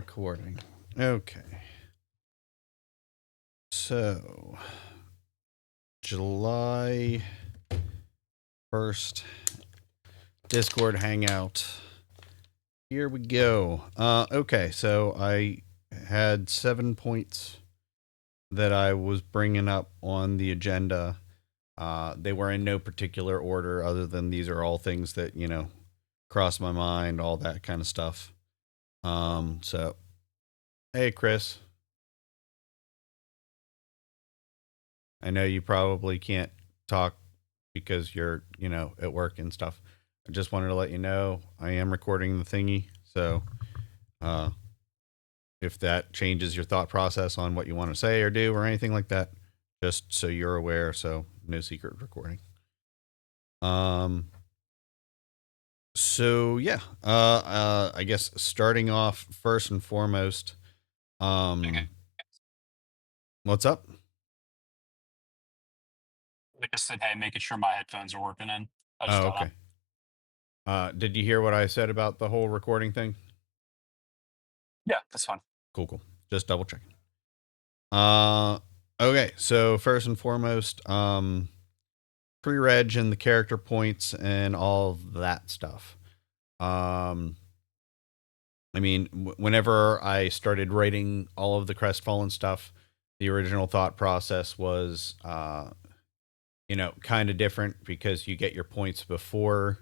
Recording. Okay. So, July 1st, Discord Hangout. Here we go. Okay, so I had 7 points that I was bringing up on the agenda. They were in no particular order other than these are all things that, cross my mind, all that kind of stuff. So, hey, Chris. I know you probably can't talk because you're, at work and stuff. I just wanted to let you know I am recording the thingy. So, uh, if that changes your thought process on what you want to say or do or anything like that, just so you're aware. So, no secret recording. So yeah, I guess starting off first and foremost, Okay. what's up? Like I said, hey, making sure my headphones are working in. I just Oh, don't know. okay. Did you hear what I said about the whole recording thing? Yeah, that's fine. Cool, cool. Just double checking. Uh, okay. So first and foremost, pre-reg and the character points and all of that stuff. Um, I mean, whenever I started writing all of the Crestfallen stuff, the original thought process was, kind of different because you get your points before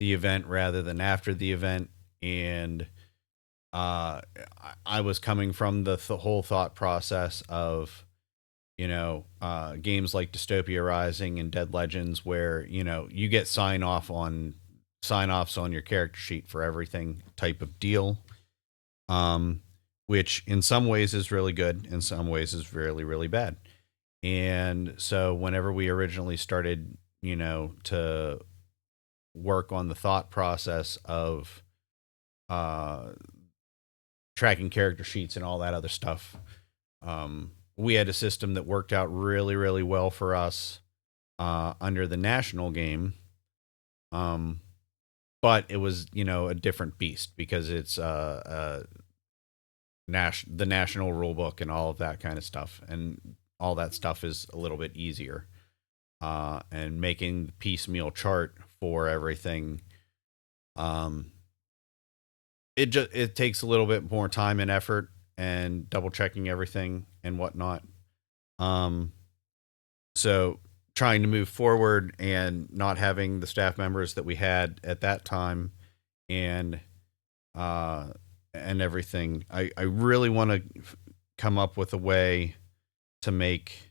the event rather than after the event. And I was coming from the whole thought process of, games like Dystopia Rising and Dead Legends, where you get sign offs on your character sheet for everything type of deal. Um, which in some ways is really good, in some ways is really really bad. And so whenever we originally started, to work on the thought process of uh, tracking character sheets and all that other stuff, we had a system that worked out really really well for us under the national game. Um, but it was a different beast because it's the national rule book and all of that kind of stuff, and all that stuff is a little bit easier. And making the piecemeal chart for everything, um, it takes a little bit more time and effort and double checking everything and whatnot. Um, so trying to move forward and not having the staff members that we had at that time and uh and everything, I really want to come up with a way to make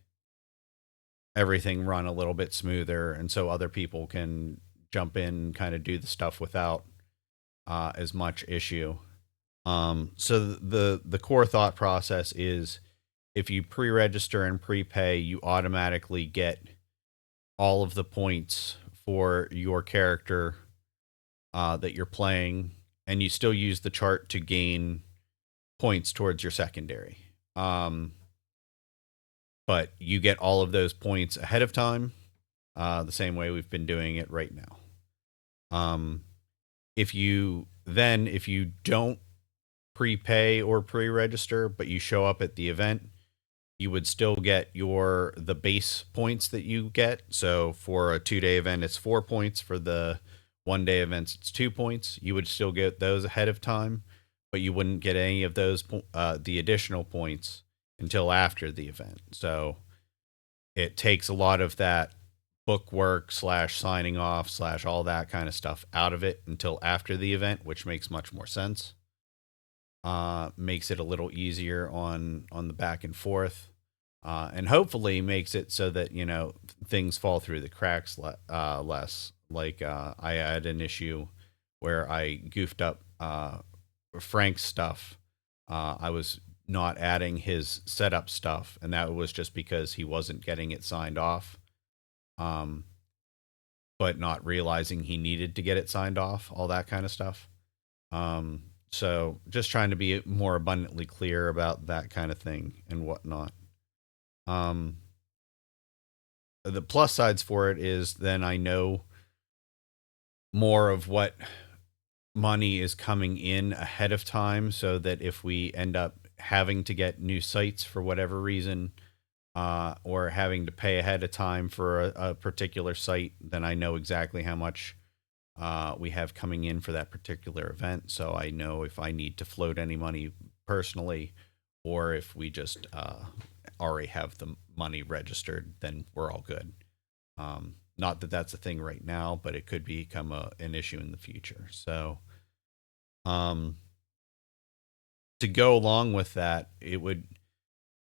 everything run a little bit smoother and so other people can jump in and kind of do the stuff without as much issue. So the core thought process is if you pre-register and prepay, you automatically get all of the points for your character that you're playing, and you still use the chart to gain points towards your secondary. Um, but you get all of those points ahead of time, the same way we've been doing it right now. If you don't prepay or pre-register, but you show up at the event, you would still get the base points that you get. So for a 2-day event, it's 4 points. For the 1-day events, it's 2 points. You would still get those ahead of time, but you wouldn't get any of those the additional points until after the event. So it takes a lot of that book work slash signing off slash all that kind of stuff out of it until after the event, which makes much more sense. Makes it a little easier on the back and forth, and hopefully makes it so that things fall through the cracks less. Like I had an issue where I goofed up Frank's stuff. I was not adding his setup stuff, and that was just because he wasn't getting it signed off. Um, but not realizing he needed to get it signed off, all that kind of stuff. Um, so just trying to be more abundantly clear about that kind of thing and whatnot. Um, the plus sides for it is then I know more of what money is coming in ahead of time, so that if we end up having to get new sites for whatever reason, or having to pay ahead of time for a particular site, then I know exactly how much we have coming in for that particular event. So I know if I need to float any money personally, or if we just already have the money registered, then we're all good. Not that that's a thing right now, but it could become an issue in the future. So, um, to go along with that, it would,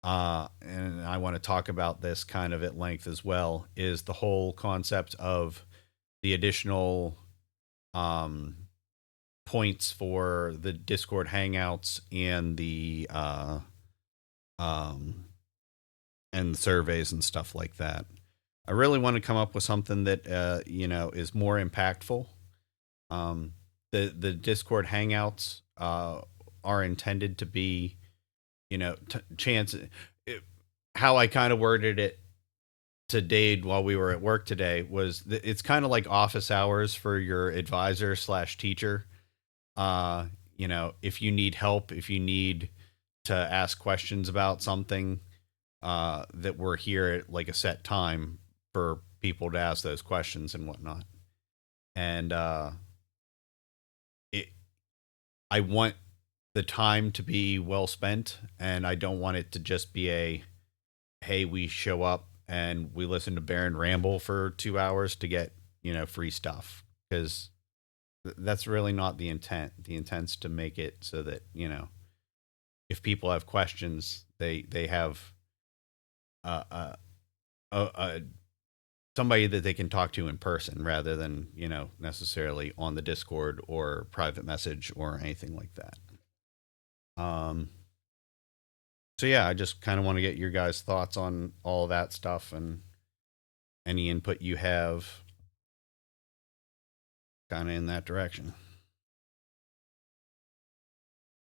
and I want to talk about this kind of at length as well, is the whole concept of the additional um, points for the Discord Hangouts um, and the surveys and stuff like that. I really want to come up with something that is more impactful. The Discord Hangouts are intended to be, chance. It, how I kind of worded it to Dade while we were at work today was it's kind of like office hours for your advisor slash teacher. Uh, if you need help, if you need to ask questions about something, that we're here at like a set time for people to ask those questions and whatnot. And it, I want the time to be well spent, and I don't want it to just be a, hey, we show up and we listen to Baron ramble for 2 hours to get free stuff, because that's really not the intent. The intent's to make it so that if people have questions, they have uh, uh, somebody that they can talk to in person, rather than necessarily on the Discord or private message or anything like that. Um, so yeah, I just kind of want to get your guys' thoughts on all of that stuff, and any input you have kind of in that direction.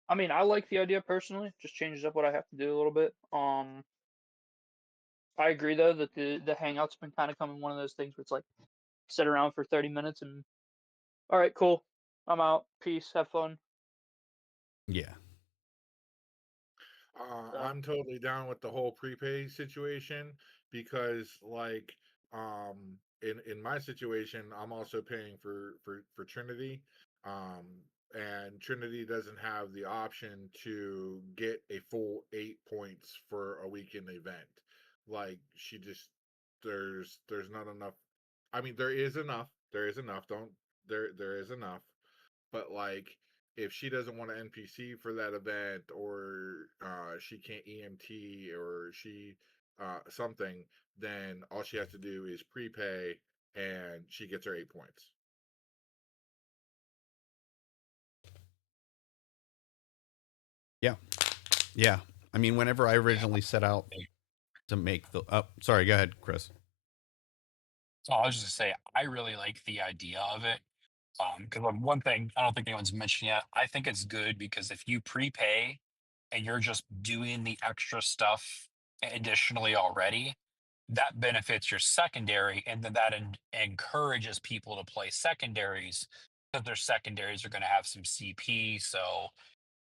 I mean, I like the idea personally. Just changes up what I have to do a little bit. I agree though that the hangout's been kind of coming one of those things where it's like sit around for 30 minutes and all right, cool, I'm out, peace, have fun. Yeah. So I'm totally down with the whole prepay situation because, like, in my situation, I'm also paying for Trinity, um, and Trinity doesn't have the option to get a full 8 points for a weekend event. Like, she just there's not enough. I mean, there is enough. There is enough. Don't there is enough, but like if she doesn't want an NPC for that event, or she can't EMT, or she something, then all she has to do is prepay and she gets her 8 points. Yeah. Yeah. I mean, whenever I Yeah. originally set out to make the, oh, sorry, go ahead, Chris. So I was just gonna say, I really like the idea of it. Because one thing I don't think anyone's mentioned yet, I think it's good because if you prepay and you're just doing the extra stuff additionally already, that benefits your secondary, and then that encourages people to play secondaries because their secondaries are going to have some CP. So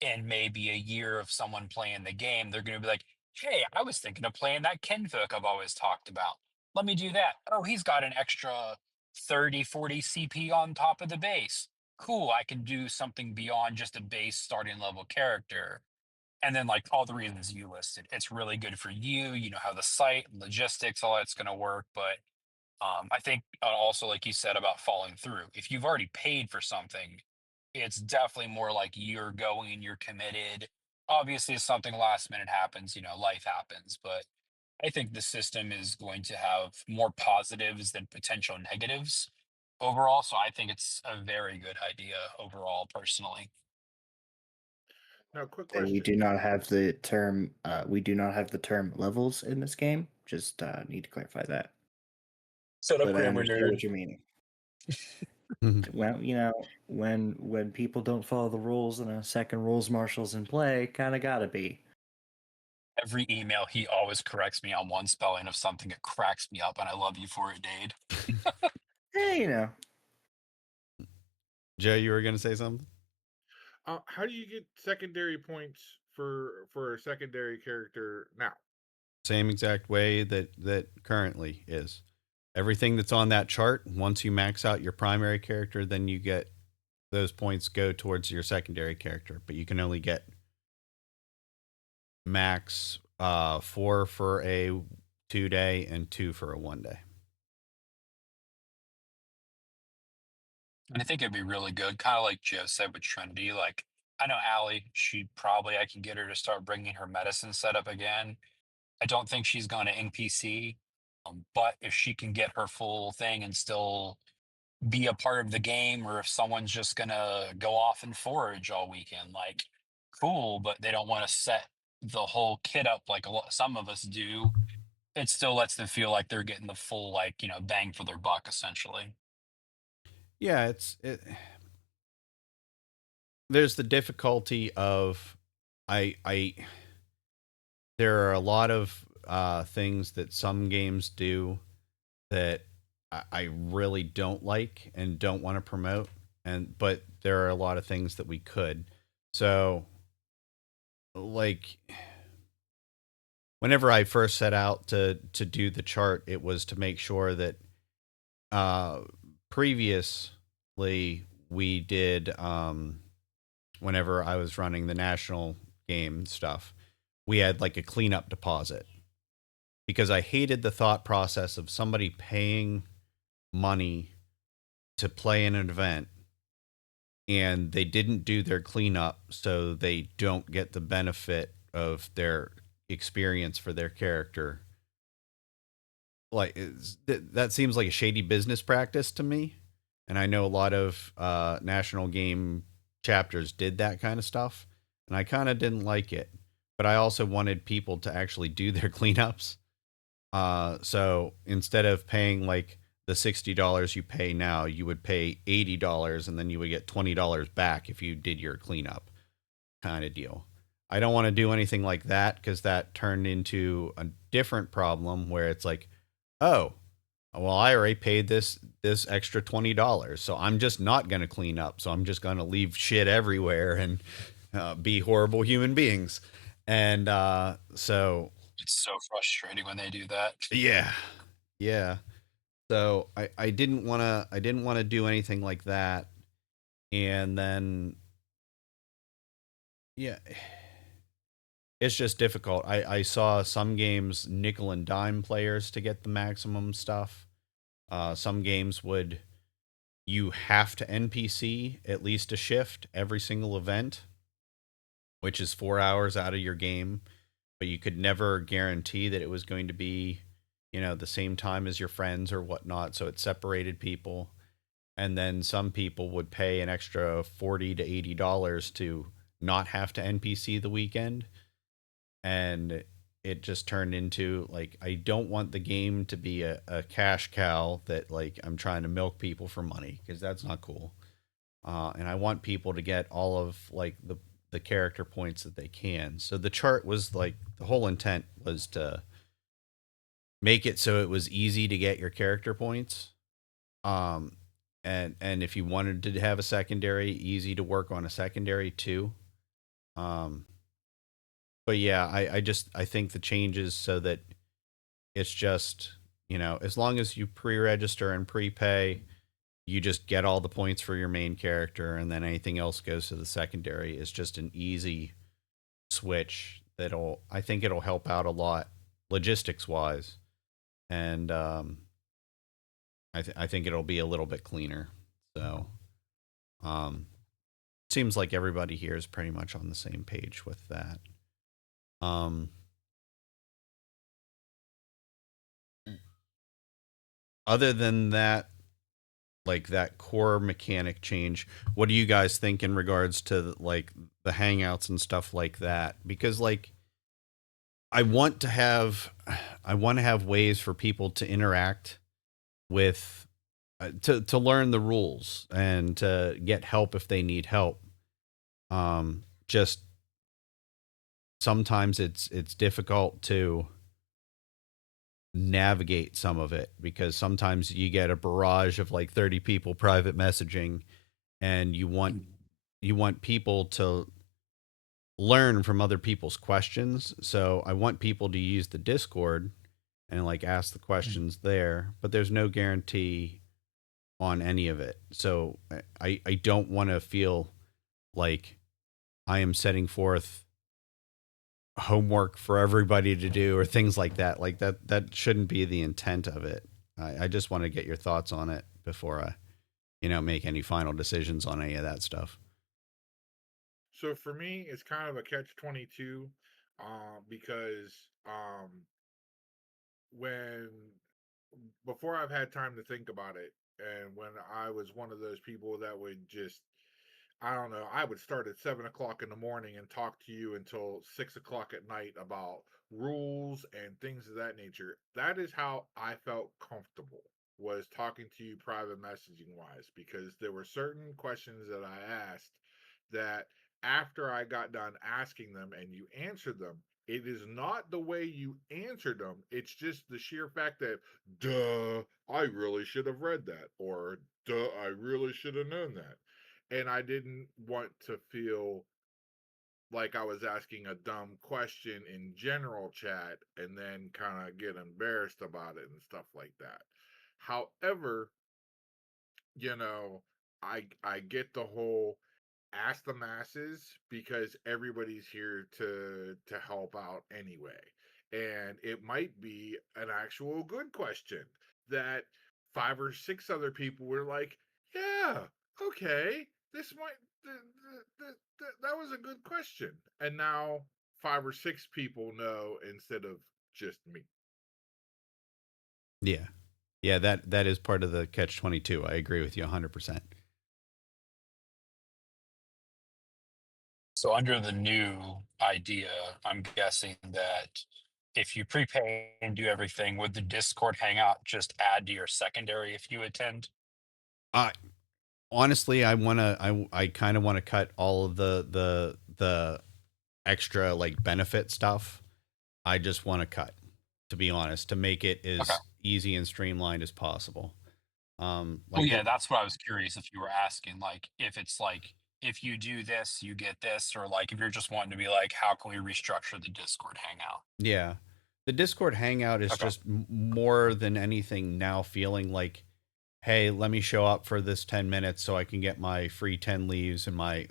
in maybe a year of someone playing the game, they're going to be like, hey, I was thinking of playing that kinfolk I've always talked about. Let me do that. Oh, he's got an extra 30, 40 CP on top of the base. Cool. I can do something beyond just a base starting level character. And then, like all the reasons you listed, it's really good for you. You know how the site, logistics, all that's going to work. But I think also, like you said about following through, if you've already paid for something, it's definitely more like you're going, you're committed. Obviously, if something last minute happens, life happens. But I think the system is going to have more positives than potential negatives overall. So I think it's a very good idea overall, personally. Now, quick And we question. do not have the term. We do not have the term levels in this game. Just need to clarify that. Set up But I grammar understand nerd. what you're meaning. Mhm. Well, when people don't follow the rules and a second rules marshal's in play, kind of gotta be. Every email, he always corrects me on one spelling of something. It cracks me up, and I love you for it, Dade. Hey, Joe, you were gonna say something? How do you get secondary points for a secondary character now? Same exact way that currently is. Everything that's on that chart, once you max out your primary character, then you get those points go towards your secondary character, but you can only get max 4 for a 2-day and 2 for a 1-day. And I think it'd be really good, kind of like Joe said with Trinity. Like, I know Allie, I can get her to start bringing her medicine setup again. I don't think she's going to NPC, but if she can get her full thing and still be a part of the game, or if someone's just going to go off and forage all weekend, like, cool, but they don't want to set the whole kit up like some of us do. It still lets them feel like they're getting the full, like, bang for their buck, essentially. Yeah, there's the difficulty of I there are a lot of things that some games do that I really don't like and don't want to promote, but there are a lot of things that we could. So, like, whenever I first set out to do the chart, it was to make sure that previously we did whenever I was running the national game stuff, we had like a cleanup deposit because I hated the thought process of somebody paying money to play in an event and they didn't do their cleanup, so they don't get the benefit of their experience for their character. Like, that seems like a shady business practice to me, and I know a lot of national game chapters did that kind of stuff, and I kind of didn't like it. But I also wanted people to actually do their cleanups. So instead of paying like the $60 you pay now, you would pay $80, and then you would get $20 back if you did your cleanup, kind of deal. I don't want to do anything like that because that turned into a different problem where it's like, oh, well, I already paid this extra $20, so I'm just not going to clean up. So I'm just going to leave shit everywhere and be horrible human beings. And so It's so frustrating when they do that. yeah, yeah. So I didn't want to do anything like that. And then yeah, it's just difficult. I saw some games nickel and dime players to get the maximum stuff. Some games would you have to NPC at least a shift every single event, which is 4 hours out of your game, but you could never guarantee that it was going to be, the same time as your friends or whatnot. So it separated people. And then some people would pay an extra $40 to $80 to not have to NPC the weekend. And it just turned into like, I don't want the game to be a cash cow that like I'm trying to milk people for money, because that's not cool. And I want people to get all of like the character points that they can. So the chart was like, the whole intent was to make it so it was easy to get your character points. Um, and if you wanted to have a secondary, easy to work on a secondary too. Um, but yeah, I think the changes so that it's just, as long as you pre-register and prepay, you just get all the points for your main character, and then anything else goes to the secondary. Is just an easy switch I think it'll help out a lot logistics wise, and I think it'll be a little bit cleaner. So, seems like everybody here is pretty much on the same page with that. Other than that, like that core mechanic change, what do you guys think in regards to like the hangouts and stuff like that? Because like I want to have ways for people to interact with to learn the rules and to get help if they need help. Just sometimes it's difficult to navigate some of it because sometimes you get a barrage of like 30 people private messaging, and you want people to learn from other people's questions. So I want people to use the Discord and like ask the questions there, but there's no guarantee on any of it. So I don't want to feel like I am setting forth homework for everybody to do or things like that. Like that shouldn't be the intent of it. I just want to get your thoughts on it before I, make any final decisions on any of that stuff. So for me, it's kind of a catch-22, because when before I've had time to think about it, and when I was one of those people that would just, I don't know, I would start at 7 o'clock in the morning and talk to you until 6 o'clock at night about rules and things of that nature. That is how I felt comfortable, was talking to you private messaging wise, because there were certain questions that I asked that after I got done asking them and you answered them, it is not the way you answered them. It's just the sheer fact that, duh, I really should have read that, or duh, I really should have known that. And I didn't want to feel like I was asking a dumb question in general chat and then kind of get embarrassed about it and stuff like that. However, you know, I get the whole ask the masses, because everybody's here to help out anyway. And it might be an actual good question that 5 or 6 other people were like, yeah, okay, this might that was a good question. And now 5 or 6 people know instead of just me. Yeah. Yeah, that is part of the catch-22. I agree with you 100%. So under the new idea, I'm guessing that if you prepay and do everything, would the Discord Hangout just add to your secondary if you attend? I honestly, I kind of want to cut all of the extra like benefit stuff. I just want to cut, to be honest, to make it Okay. as easy and streamlined as possible. Well, Like yeah, that's what I was curious if you were asking, like, if it's like, if you do this, you get this, or like if you're just wanting to be like, how can we restructure the Discord Hangout? yeah, the Discord Hangout is Okay. just more than anything now feeling like, hey, let me show up for this 10 minutes so I can get my free 10 leaves and my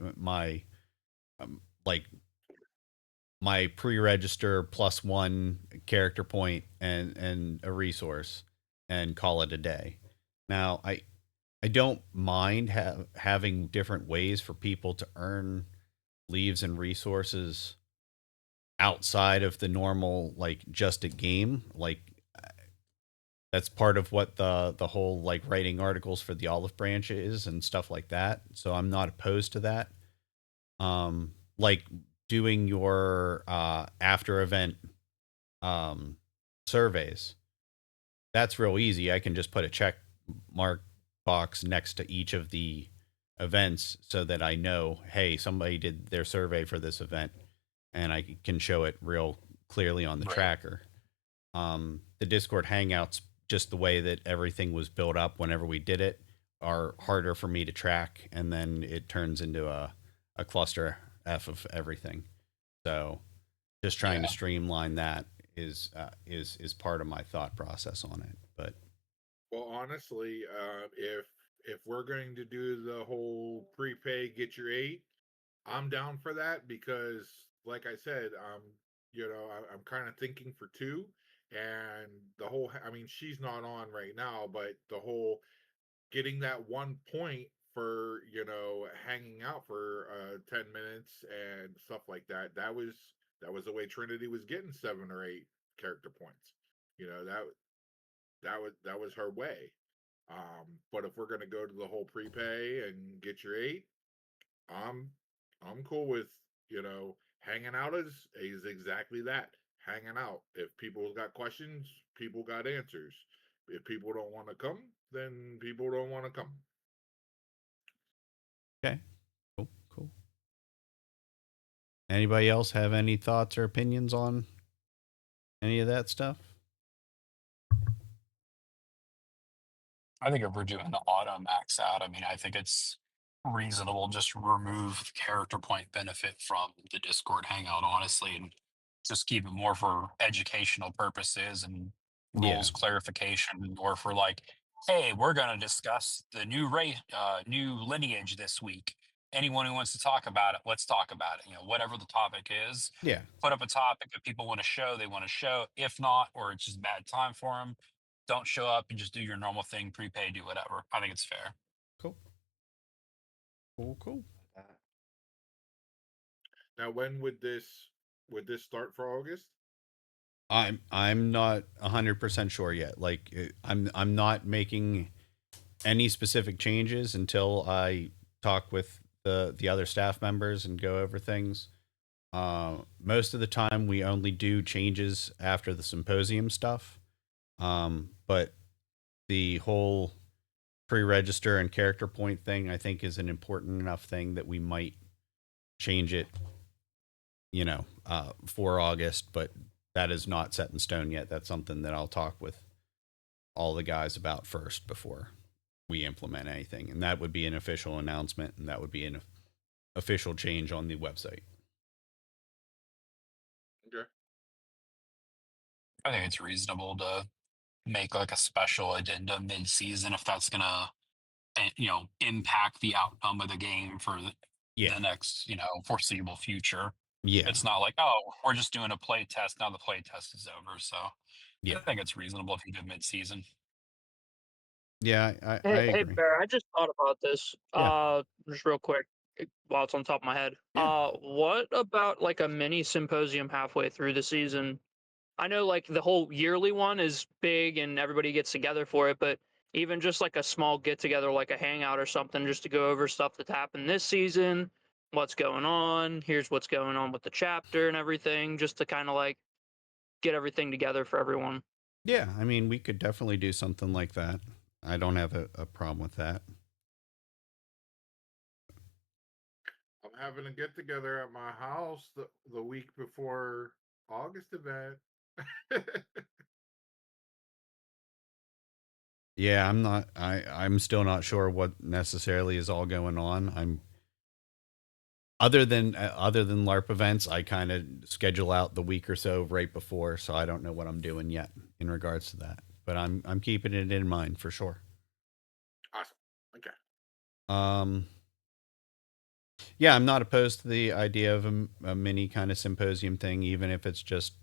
like my pre-register +1 character point and a resource and call it a day. Now, I don't mind having different ways for people to earn leaves and resources outside of the normal like just a game. Like that's part of what the whole like writing articles for the olive branch is and stuff like that. So I'm not opposed to that. Like doing your after event um surveys. That's real easy. I can just put a check mark box next to each of the events so that I know, hey, somebody did their survey for this event, and I can show it real clearly on the Right. tracker. The Discord Hangouts, just the way that everything was built up whenever we did it, are harder for me to track, and then it turns into a cluster F of everything. So, just trying to Yeah. streamline that is part of my thought process on it. But Well, honestly, if we're going to do the whole prepay get your 8, I'm down for that, because, like I said, I'm kind of thinking for two, and the whole. I mean, she's not on right now, but the whole getting that 1 point for hanging out for 10 minutes and stuff like that. That was the way Trinity was getting 7 or 8 character points. You know that was her way. But if we're gonna go to the whole prepay and get your 8, I'm I'm cool with hanging out is exactly that, hanging out. If people got questions, people got answers. If people don't want to come, then people don't want to come. okay, cool, cool. Anybody else have any thoughts or opinions on any of that stuff? I think if we're doing the auto max out, I mean, I think it's reasonable just remove the character point benefit from the Discord Hangout, honestly, and just keep it more for educational purposes and Yeah. rules clarification, or for like, hey, we're going to discuss the new race, new lineage this week. Anyone who wants to talk about it, let's talk about it. Whatever the topic is, Yeah. put up a topic. If people want to show, they want to show. If not, or it's just bad time for them, don't show up and just do your normal thing, prepay, do whatever. I think it's fair. Cool. Cool. Now, when would this start for August? I'm not 100% sure yet. Like I'm not making any specific changes until I talk with the other staff members and go over things. Most of the time we only do changes after the symposium stuff. But the whole pre-register and character point thing I think is an important enough thing that we might change it, for August, but that is not set in stone yet. That's something that I'll talk with all the guys about first before we implement anything. And that would be an official announcement, and that would be an official change on the website. Okay. I think it's reasonable to make like a special addendum mid-season if that's gonna, impact the outcome of the game for the next, foreseeable future. Yeah. It's not like, oh, we're just doing a play test. Now the play test is over. So Yeah. I think it's reasonable if you do mid-season. Yeah, I Hey, agree. Bear, I just thought about this. Yeah. Just real quick, while it's on top of my head. Yeah. What about like a mini symposium halfway through the season? I know like the whole yearly one is big and everybody gets together for it, but even just like a small get together, like a hangout or something, just to go over stuff that's happened this season, what's going on, here's what's going on with the chapter and everything, just to kind of like get everything together for everyone. Yeah, I mean, we could definitely do something like that. I don't have a problem with that. I'm having a get together at my house the week before August event. Yeah, I'm still not sure what necessarily is all going on. I'm other than LARP events, I kind of schedule out the week or so right before, so I don't know what I'm doing yet in regards to that. But I'm keeping it in mind for sure. Awesome. Okay. Yeah, I'm not opposed to the idea of a mini kind of symposium thing, even if it's just,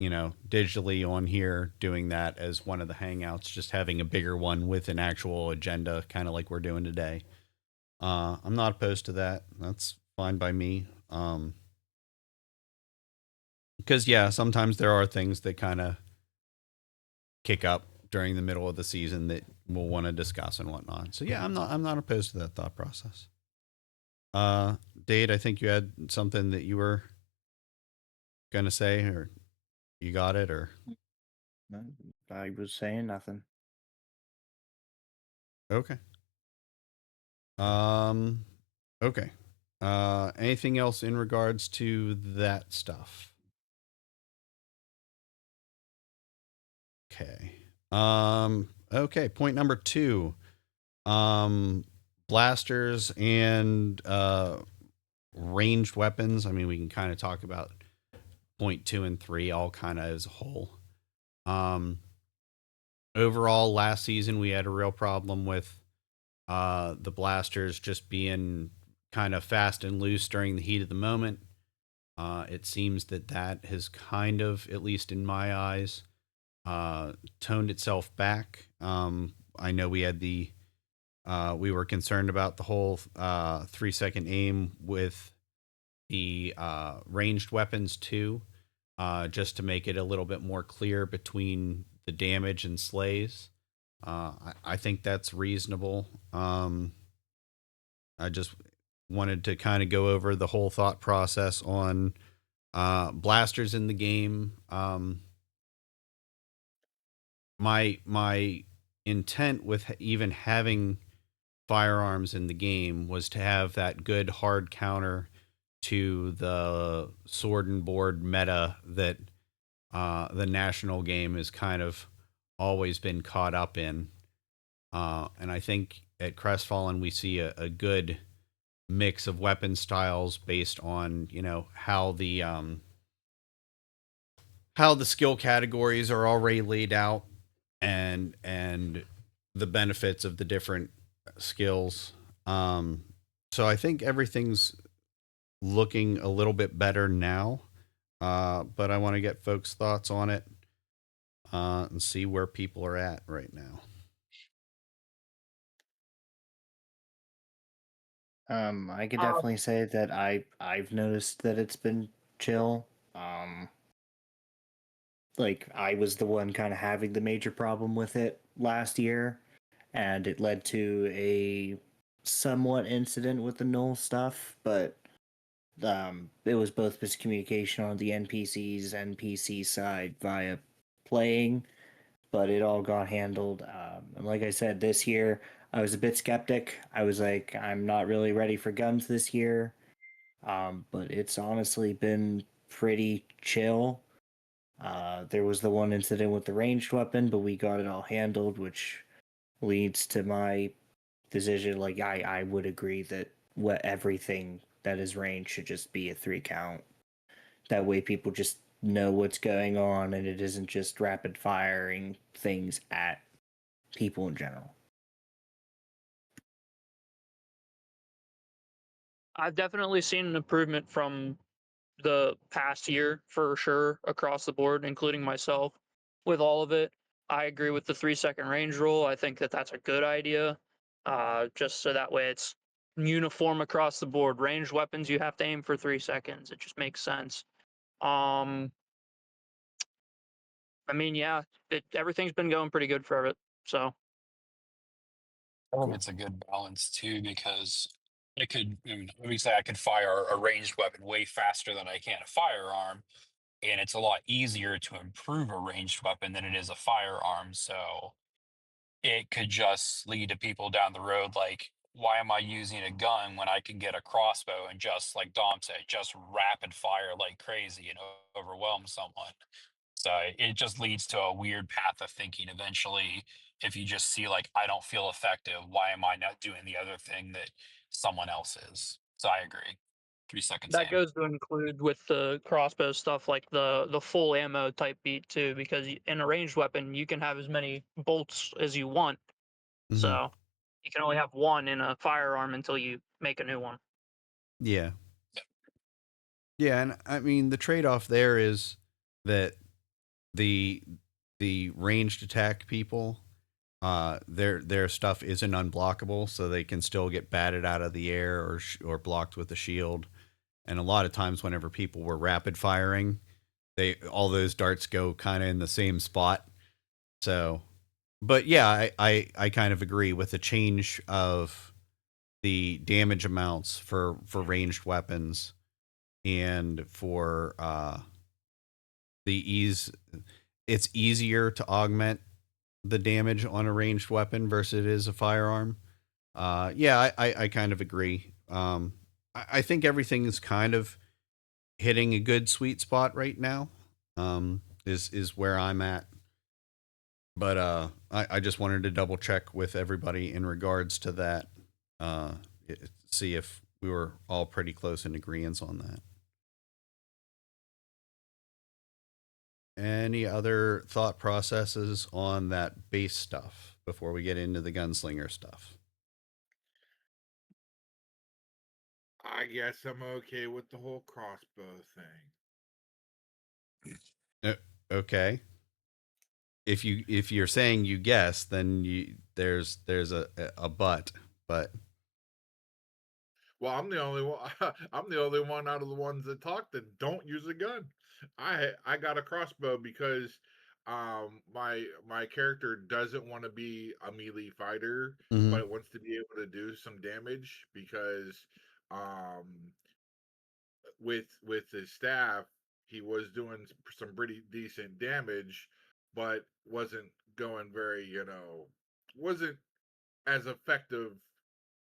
digitally on here doing that as one of the hangouts, just having a bigger one with an actual agenda, kind of like we're doing today. I'm not opposed to that. That's fine by me. Because yeah, sometimes there are things that kind of kick up during the middle of the season that we'll want to discuss and whatnot. So yeah, I'm not opposed to that thought process. Dade, I think you had something that you were gonna say, or you got it, or No, I was saying nothing. okay. Okay. Anything else in regards to that stuff? Okay. Okay. Point number 2. Blasters and ranged weapons. I mean, we can kind of talk about point 2 and 3 all kind of as a whole. Overall, last season we had a real problem with the blasters just being kind of fast and loose during the heat of the moment. It seems that has kind of, at least in my eyes, toned itself back. I know we had we were concerned about the whole 3-second aim with the ranged weapons too, just to make it a little bit more clear between the damage and slays. I think that's reasonable. I just wanted to kind of go over the whole thought process on blasters in the game. My intent with even having firearms in the game was to have that good hard counter to the sword and board meta that the national game has kind of always been caught up in. And I think at Crestfallen we see a good mix of weapon styles based on how the skill categories are already laid out, and the benefits of the different skills. So I think everything's looking a little bit better now. But I want to get folks' thoughts on it and see where people are at right now. I could definitely say that I've noticed that it's been chill. Like I was the one kind of having the major problem with it last year, and it led to a somewhat incident with the null stuff, but it was both miscommunication on the NPCs and PC side via playing, but it all got handled. And like I said, this year I was a bit skeptic. I was like, I'm not really ready for guns this year, but it's honestly been pretty chill. There was the one incident with the ranged weapon, but we got it all handled, which leads to my decision. Like I would agree that everything that is ranged should just be a 3 count. That way people just know what's going on and it isn't just rapid firing things at people in general. I've definitely seen an improvement from the past year for sure across the board, including myself. With all of it, I agree with the 3 second range rule. I think that that's a good idea, just so that way it's uniform across the board. Ranged weapons, you have to aim for 3 seconds. It just makes sense. Um, I mean, yeah, everything's been going pretty good for it. So I think it's a good balance too because obviously I could fire a ranged weapon way faster than I can a firearm, and it's a lot easier to improve a ranged weapon than it is a firearm. So it could just lead to people down the road like, why am I using a gun when I can get a crossbow and just like Dom said, just rapid fire like crazy and overwhelm someone. So it just leads to a weird path of thinking eventually. If you just see like, I don't feel effective, why am I not doing the other thing that someone else is? So I agree. 3 seconds that aim. goes to include with the crossbow stuff like the full ammo type beat too, because in a ranged weapon you can have as many bolts as you want. Mm-hmm. So you can only have one in a firearm until you make a new one. Yeah. Yeah, and I mean the trade-off there is that the ranged attack people, their stuff isn't unblockable, so they can still get batted out of the air or blocked with a shield. And a lot of times, whenever people were rapid firing, all those darts go kind of in the same spot. So, but yeah, I kind of agree with the change of the damage amounts for ranged weapons and for the ease. It's easier to augment the damage on a ranged weapon versus it is a firearm. Yeah, I kind of agree. I think everything is kind of hitting a good sweet spot right now. Is where I'm at. But I just wanted to double check with everybody in regards to that. Uh, See if we were all pretty close in agreement on that. Any other thought processes on that base stuff before we get into the gunslinger stuff? I guess I'm okay with the whole crossbow thing. Okay. If you're saying you guess, then there's a but. Well, I'm the only one. I'm the only one out of the ones that talk that don't use a gun. I got a crossbow because my character doesn't want to be a melee fighter, Mm-hmm. but wants to be able to do some damage because um with his staff he was doing some pretty decent damage, but wasn't going very wasn't as effective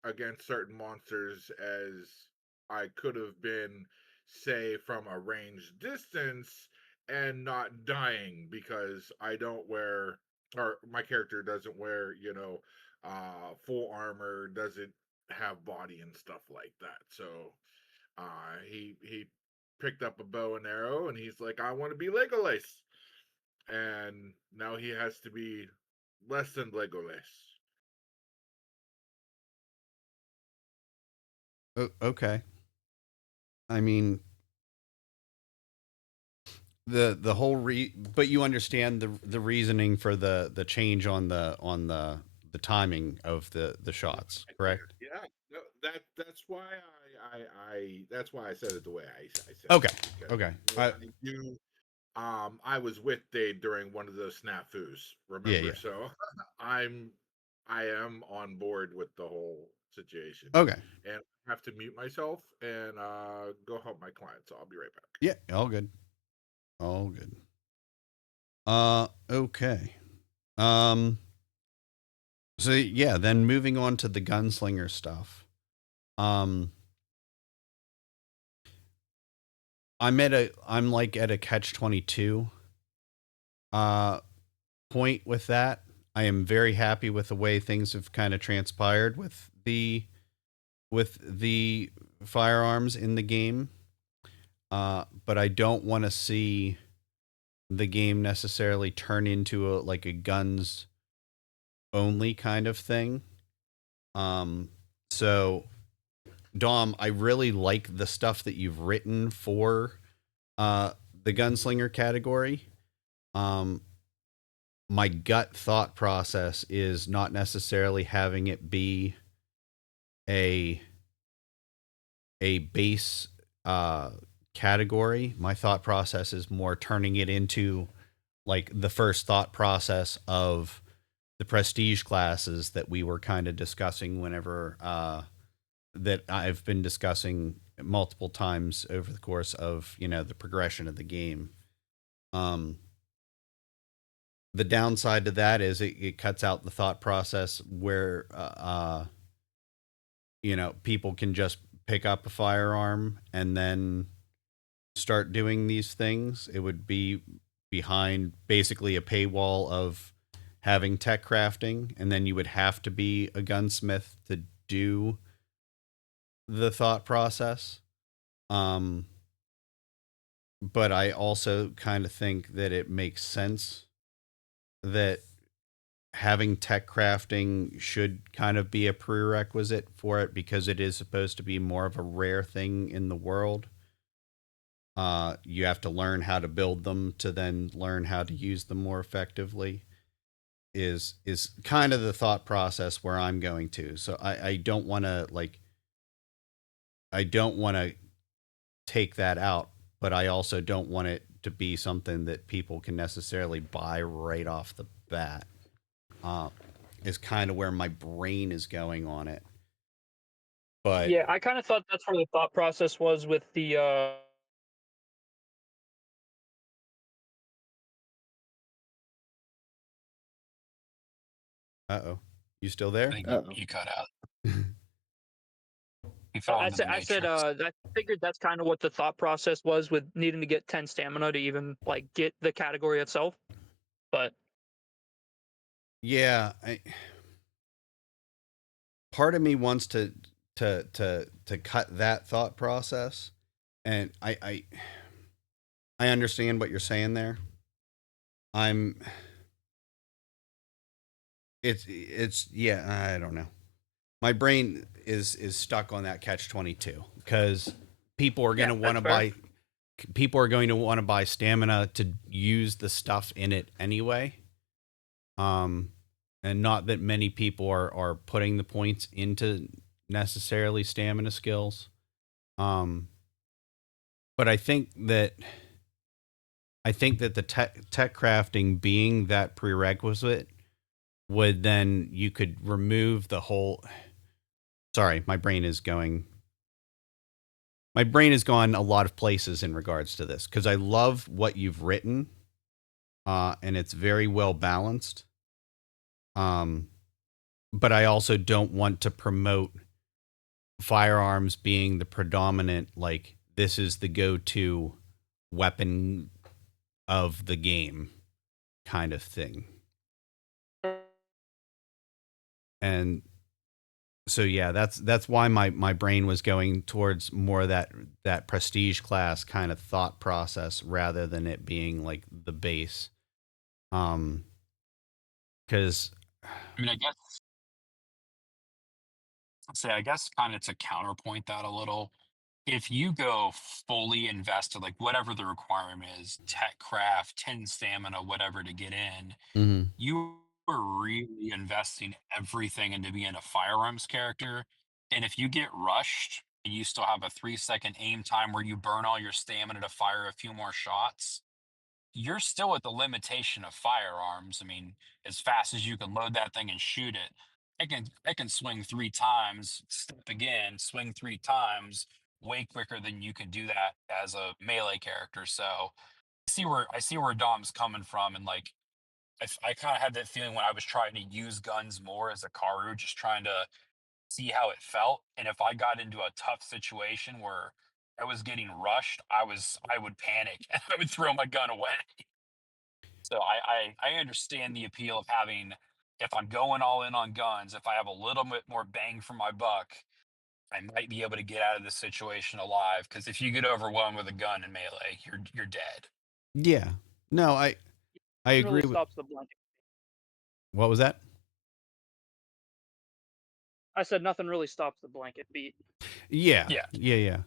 against certain monsters as I could have been, say, from a ranged distance and not dying because I don't wear, or my character doesn't wear, full armor, doesn't have body and stuff like that. So he picked up a bow and arrow, and he's like, I want to be Legolas, and now he has to be less than Legolas. Okay. I mean, the whole but you understand the reasoning for the change on the timing of the shots, correct? Yeah, no, that's why I that's why I said it the way I said Okay. it, because Okay. I do. I was with Dave during one of those snafus, Yeah, remember? yeah. So I am on board with the whole situation. Okay. And I have to mute myself and go help my client. So I'll be right back. Yeah, all good. All good. Okay. So yeah, then moving on to the gunslinger stuff. I'm like at a catch-22 point with that. I am very happy with the way things have kind of transpired with the firearms in the game. But I don't want to see the game necessarily turn into like a guns only kind of thing. So Dom, I really like the stuff that you've written for the gunslinger category. My gut thought process is not necessarily having it be a base category. My thought process is more turning it into like the first thought process of the prestige classes that we were kind of discussing whenever that I've been discussing multiple times over the course of, you know, the progression of the game. The downside to that is it cuts out the thought process where you know, people can just pick up a firearm and then start doing these things. It would be behind basically a paywall of having tech crafting, and then you would have to be a gunsmith to do the thought process. But I also kind of think that it makes sense that having tech crafting should kind of be a prerequisite for it because it is supposed to be more of a rare thing in the world. You have to learn how to build them to then learn how to use them more effectively. Is kind of the thought process where I'm going to. So I don't want to take that out, but I also don't want it to be something that people can necessarily buy right off the bat. Is kind of where my brain is going on it. But yeah, I kind of thought that's where the thought process was with the uh-oh. You still there? I think Uh-oh. you cut out. He fell into the I said matrix. I figured that's kind of what the thought process was with needing to get 10 stamina to even like get the category itself. But Yeah, part of me wants to cut that thought process, and I understand what you're saying there. It's yeah, I don't know. My brain is stuck on that catch-22 because people are going yeah, to want to that's fair. buy people are going to want to buy stamina to use the stuff in it anyway. And not that many people are putting the points into necessarily stamina skills. But I think that the tech crafting being that prerequisite would then you could remove the whole. Sorry, my brain has gone a lot of places in regards to this because I love what you've written, and it's very well balanced. But I also don't want to promote firearms being the predominant, like, this is the go-to weapon of the game kind of thing. And so yeah, that's why my brain was going towards more of that prestige class kind of thought process rather than it being like the base. Because I mean, I guess kind of to counterpoint that a little, if you go fully invested, like whatever the requirement is, tech craft, 10 stamina, whatever to get in, mhm. you are really investing everything into being a firearms character. And if you get rushed and you still have a 3-second aim time where you burn all your stamina to fire a few more shots, you're still at the limitation of firearms. I mean, as fast as you can load that thing and shoot it, it can swing 3 times, step again, swing 3 times, way quicker than you can do that as a melee character. So I see where Dom's coming from, and like I kind of had that feeling when I was trying to use guns more as a Karu, just trying to see how it felt. And if I got into a tough situation where I was getting rushed, I would panic and I would throw my gun away. So I understand the appeal of having, if I'm going all in on guns, if I have a little bit more bang for my buck, I might be able to get out of this situation alive. Because if you get overwhelmed with a gun in melee, you're dead. Yeah. No, I It agree really with. stops the blanket. What was that? I said nothing really stops the blanket beat. Yeah. Yeah, Yeah.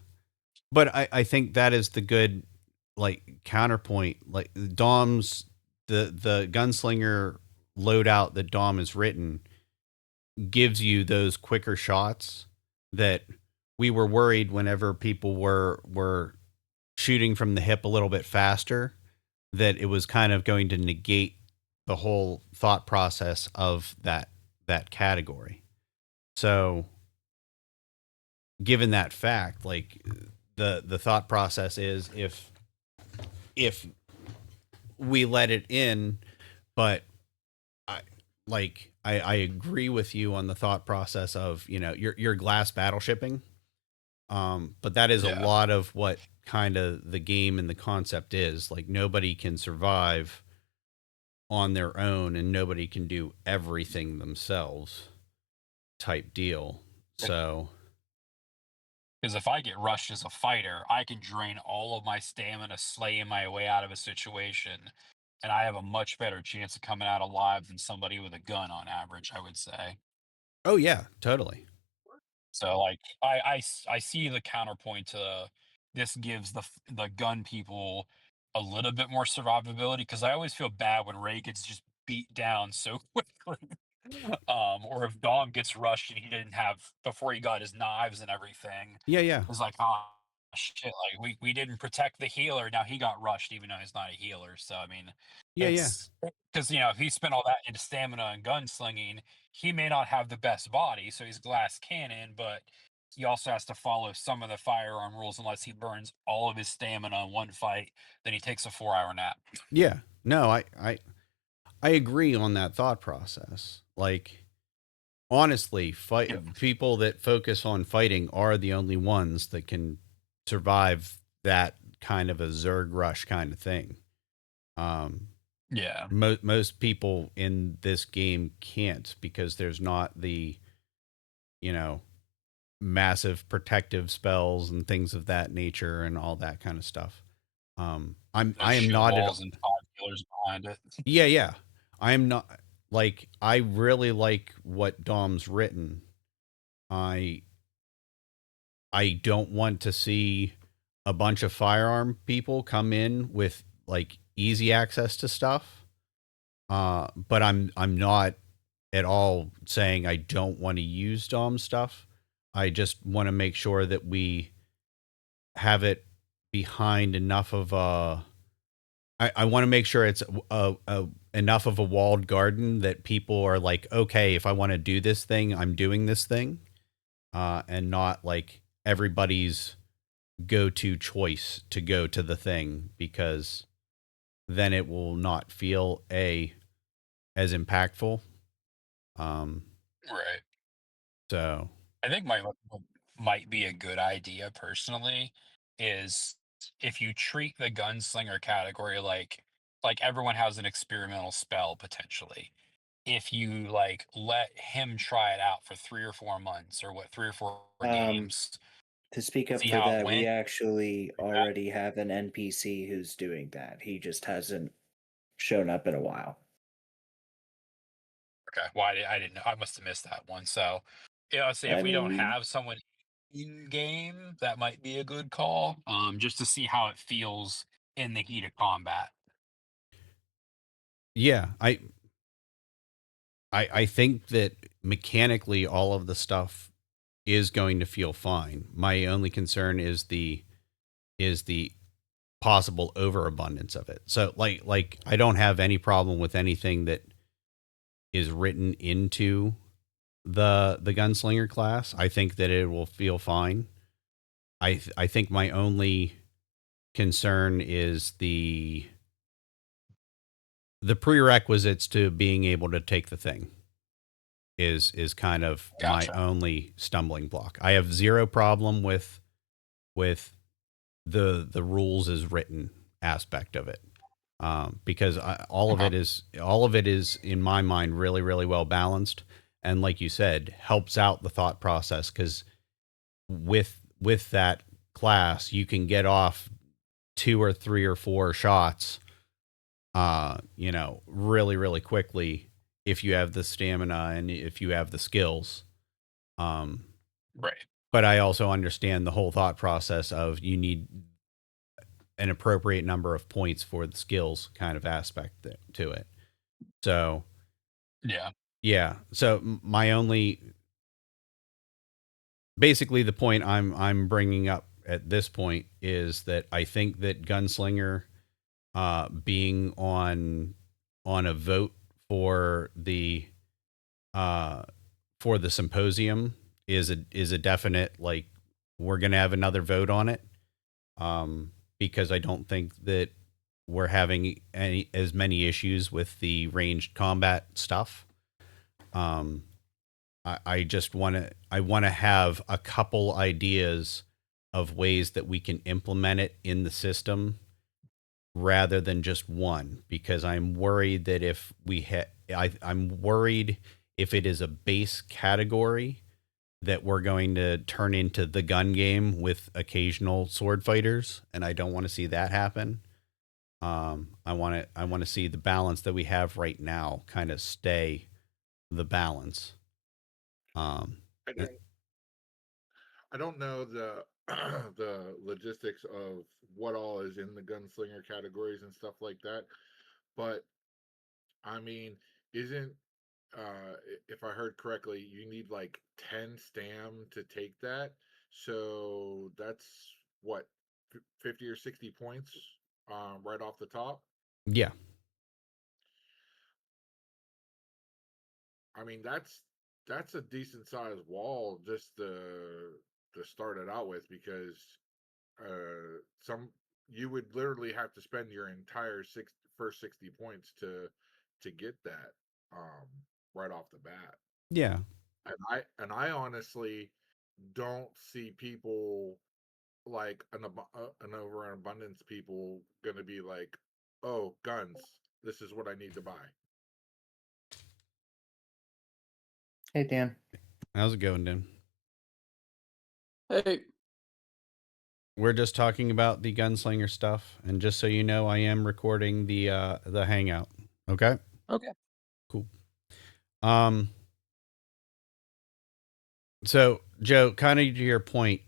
But I think that is the good like counterpoint. Like Dom's the gunslinger loadout that Dom has written gives you those quicker shots that we were worried whenever people were shooting from the hip a little bit faster that it was kind of going to negate the whole thought process of that category. So given that fact, like the thought process is if we let it in, but I I agree with you on the thought process of, you know, your glass battleshipping. But that is a yeah, lot of what kind of the game and the concept is. Like nobody can survive on their own and nobody can do everything themselves type deal. So because if I get rushed as a fighter, I can drain all of my stamina slaying my way out of a situation, and I have a much better chance of coming out alive than somebody with a gun on average, I would say. oh yeah, totally. So like I see the counterpoint to this gives the gun people a little bit more survivability, because I always feel bad when Ray gets just beat down so quickly. Or if Dom gets rushed and he didn't have, before he got his knives and everything. Yeah, yeah. It's like, oh shit, like we didn't protect the healer. Now he got rushed even though he's not a healer. So I mean, Yeah, yeah. it's because if he spent all that into stamina and gunslinging, he may not have the best body, so he's glass cannon, but he also has to follow some of the firearm rules unless he burns all of his stamina in one fight, then he takes a 4-hour nap. Yeah. No, I agree on that thought process. Like honestly, Yep. fight people that focus on fighting are the only ones that can survive that kind of a Zerg rush kind of thing. Um, Yeah. most people in this game can't because there's not the, you know, massive protective spells and things of that nature and all that kind of stuff. No I am shield not at walls and 5 healers behind it. yeah, yeah. I am not like I really like what Dom's written. I I don't want to see a bunch of firearm people come in with like easy access to stuff. But I'm not at all saying I don't want to use Dom stuff. I just want to make sure that we have it behind enough of a. I want to make sure it's enough of a walled garden that people are like, okay, if I want to do this thing, I'm doing this thing, and not like everybody's go-to choice to go to the thing because then it will not feel as impactful. Um, Right. so I think what might be a good idea personally is if you treat the gunslinger category like everyone has an experimental spell potentially. if you like let him try it out for 3 or 4 months or 3 or 4 Um, games, to speak up see for how it that, we went. actually Like that. already have an NPC who's doing that. He just hasn't shown up in a while. Okay. Well, I didn't know. I must have missed that one. So, yeah, see I if we don't mean, have someone in game, that might be a good call. Just to see how it feels in the heat of combat. Yeah, I think that mechanically all of the stuff is going to feel fine. My only concern is the possible overabundance of it. So like I don't have any problem with anything that is written into the gunslinger class. I think that it will feel fine. I think my only concern is the prerequisites to being able to take the thing is kind of my Gotcha. only stumbling block. I have zero problem with the rules is written aspect of it, because all of Okay. it is in my mind really well balanced, and like you said, helps out the thought process because with that class you can get off 2 or 3 or 4 shots, really quickly if you have the stamina and if you have the skills. Um, Right. but I also understand the whole thought process of you need an appropriate number of points for the skills kind of aspect to it. So Yeah. yeah, so my only, basically the point I'm bringing up at this point is that I think that Gunslinger, being on a vote for the uh symposium is a definite, like, we're gonna have another vote on it, because I don't think that we're having as many issues with the ranged combat stuff. Um, I just want to have a couple ideas of ways that we can implement it in the system rather than just one, because I'm worried that if I'm worried if it is a base category that we're going to turn into the gun game with occasional sword fighters, and I don't want to see that happen. I want to see the balance that we have right now kind of stay the balance. Um, I eh, don't I don't know the the logistics of what all is in the gunslinger categories and stuff like that, but I mean, isn't if I heard correctly, you need like 10 stam to take that. So that's what 50 or 60 points right off the top. yeah, I mean, that's a decent sized wall just to start it out with because some you would literally have to spend your entire first 60 points to get that right off the bat. yeah, And I honestly don't see people like an overabundance people gonna be like, oh, guns, this is what I need to buy. hey Dan. how's it going, Dan? Hey, We're just talking about the gunslinger stuff, and just so you know, I am recording the hangout. Okay, okay. cool. Um, so Joe, kind of to your point,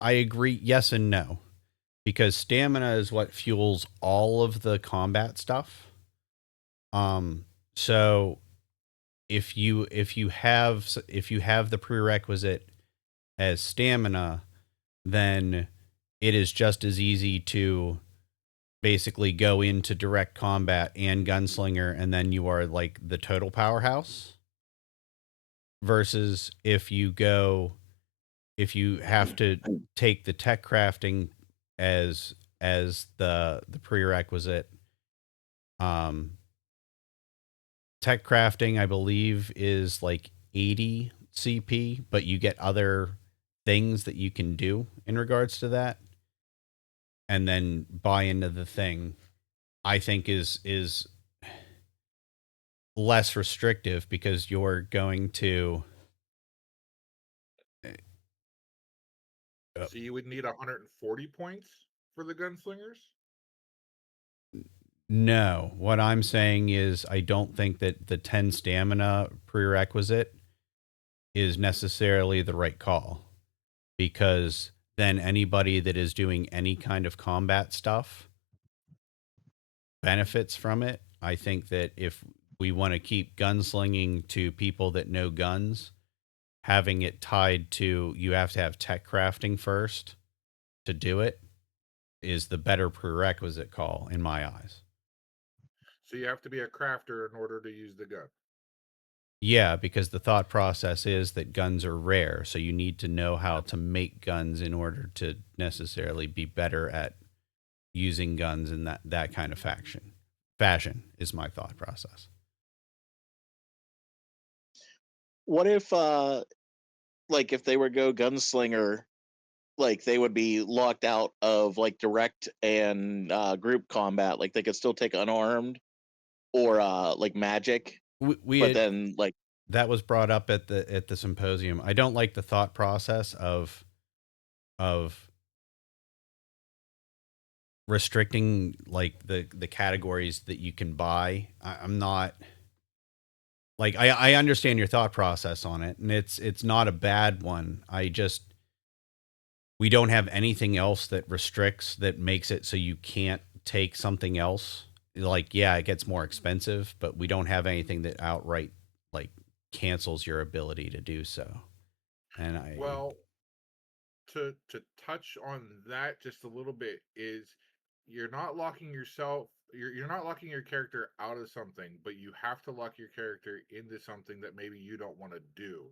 I agree. Yes and no, because stamina is what fuels all of the combat stuff. So if you have the prerequisite as stamina, then it is just as easy to basically go into direct combat and gunslinger, and then you are like the total powerhouse. Versus if you have to take the tech crafting as the prerequisite. um Tech crafting, I believe, is like 80 CP, but you get other things that you can do in regards to that, and then buy into the thing. I think is less restrictive because you're going to So you would need 140 points for the gunslingers? no, what I'm saying is I don't think that the 10 stamina prerequisite is necessarily the right call, because then anybody that is doing any kind of combat stuff benefits from it. I think that if we want to keep gunslinging to people that know guns, having it tied to you have to have tech crafting first to do it is the better prerequisite call in my eyes. So you have to be a crafter in order to use the gun. Yeah, because the thought process is that guns are rare, so you need to know how to make guns in order to necessarily be better at using guns in that kind of fashion is my thought process. What if like if they were go gunslinger, like they would be locked out of like direct and group combat, like they could still take unarmed or like magic, We but had, then like that was brought up at the symposium. I don't like the thought process of restricting like the categories that you can buy. I'm not like I understand your thought process on it, and it's not a bad one. We don't have anything else that restricts that makes it so you can't take something else. Like, yeah, it gets more expensive, but we don't have anything that outright like cancels your ability to do so. And Well, to touch on that just a little bit is you're not locking yourself you're not locking your character out of something, but you have to lock your character into something that maybe you don't want to do.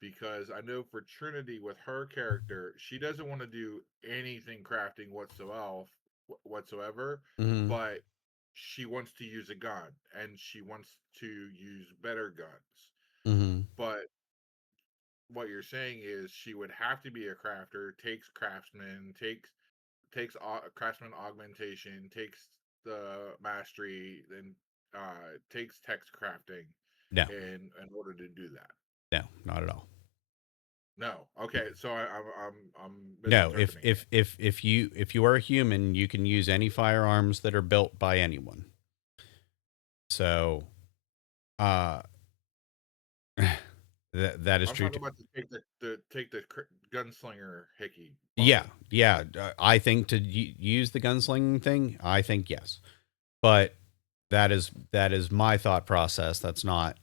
Because I know for Trinity with her character, she doesn't want to do anything crafting whatsoever, Mhm. but she wants to use a gun and she wants to use better guns. Mhm. But what you're saying is she would have to be a crafter, takes craftsman, craftsman augmentation, takes the mastery, then takes text crafting No, in order to do that. no, not at all. No, okay, so I'm No, misinterpreting it. if you are a human, you can use any firearms that are built by anyone. So, uh, that is I'm true talking too. about to take the gunslinger hickey. Yeah, Button. yeah. I think to use the gunslinging thing, I think yes, but that is my thought process. That is not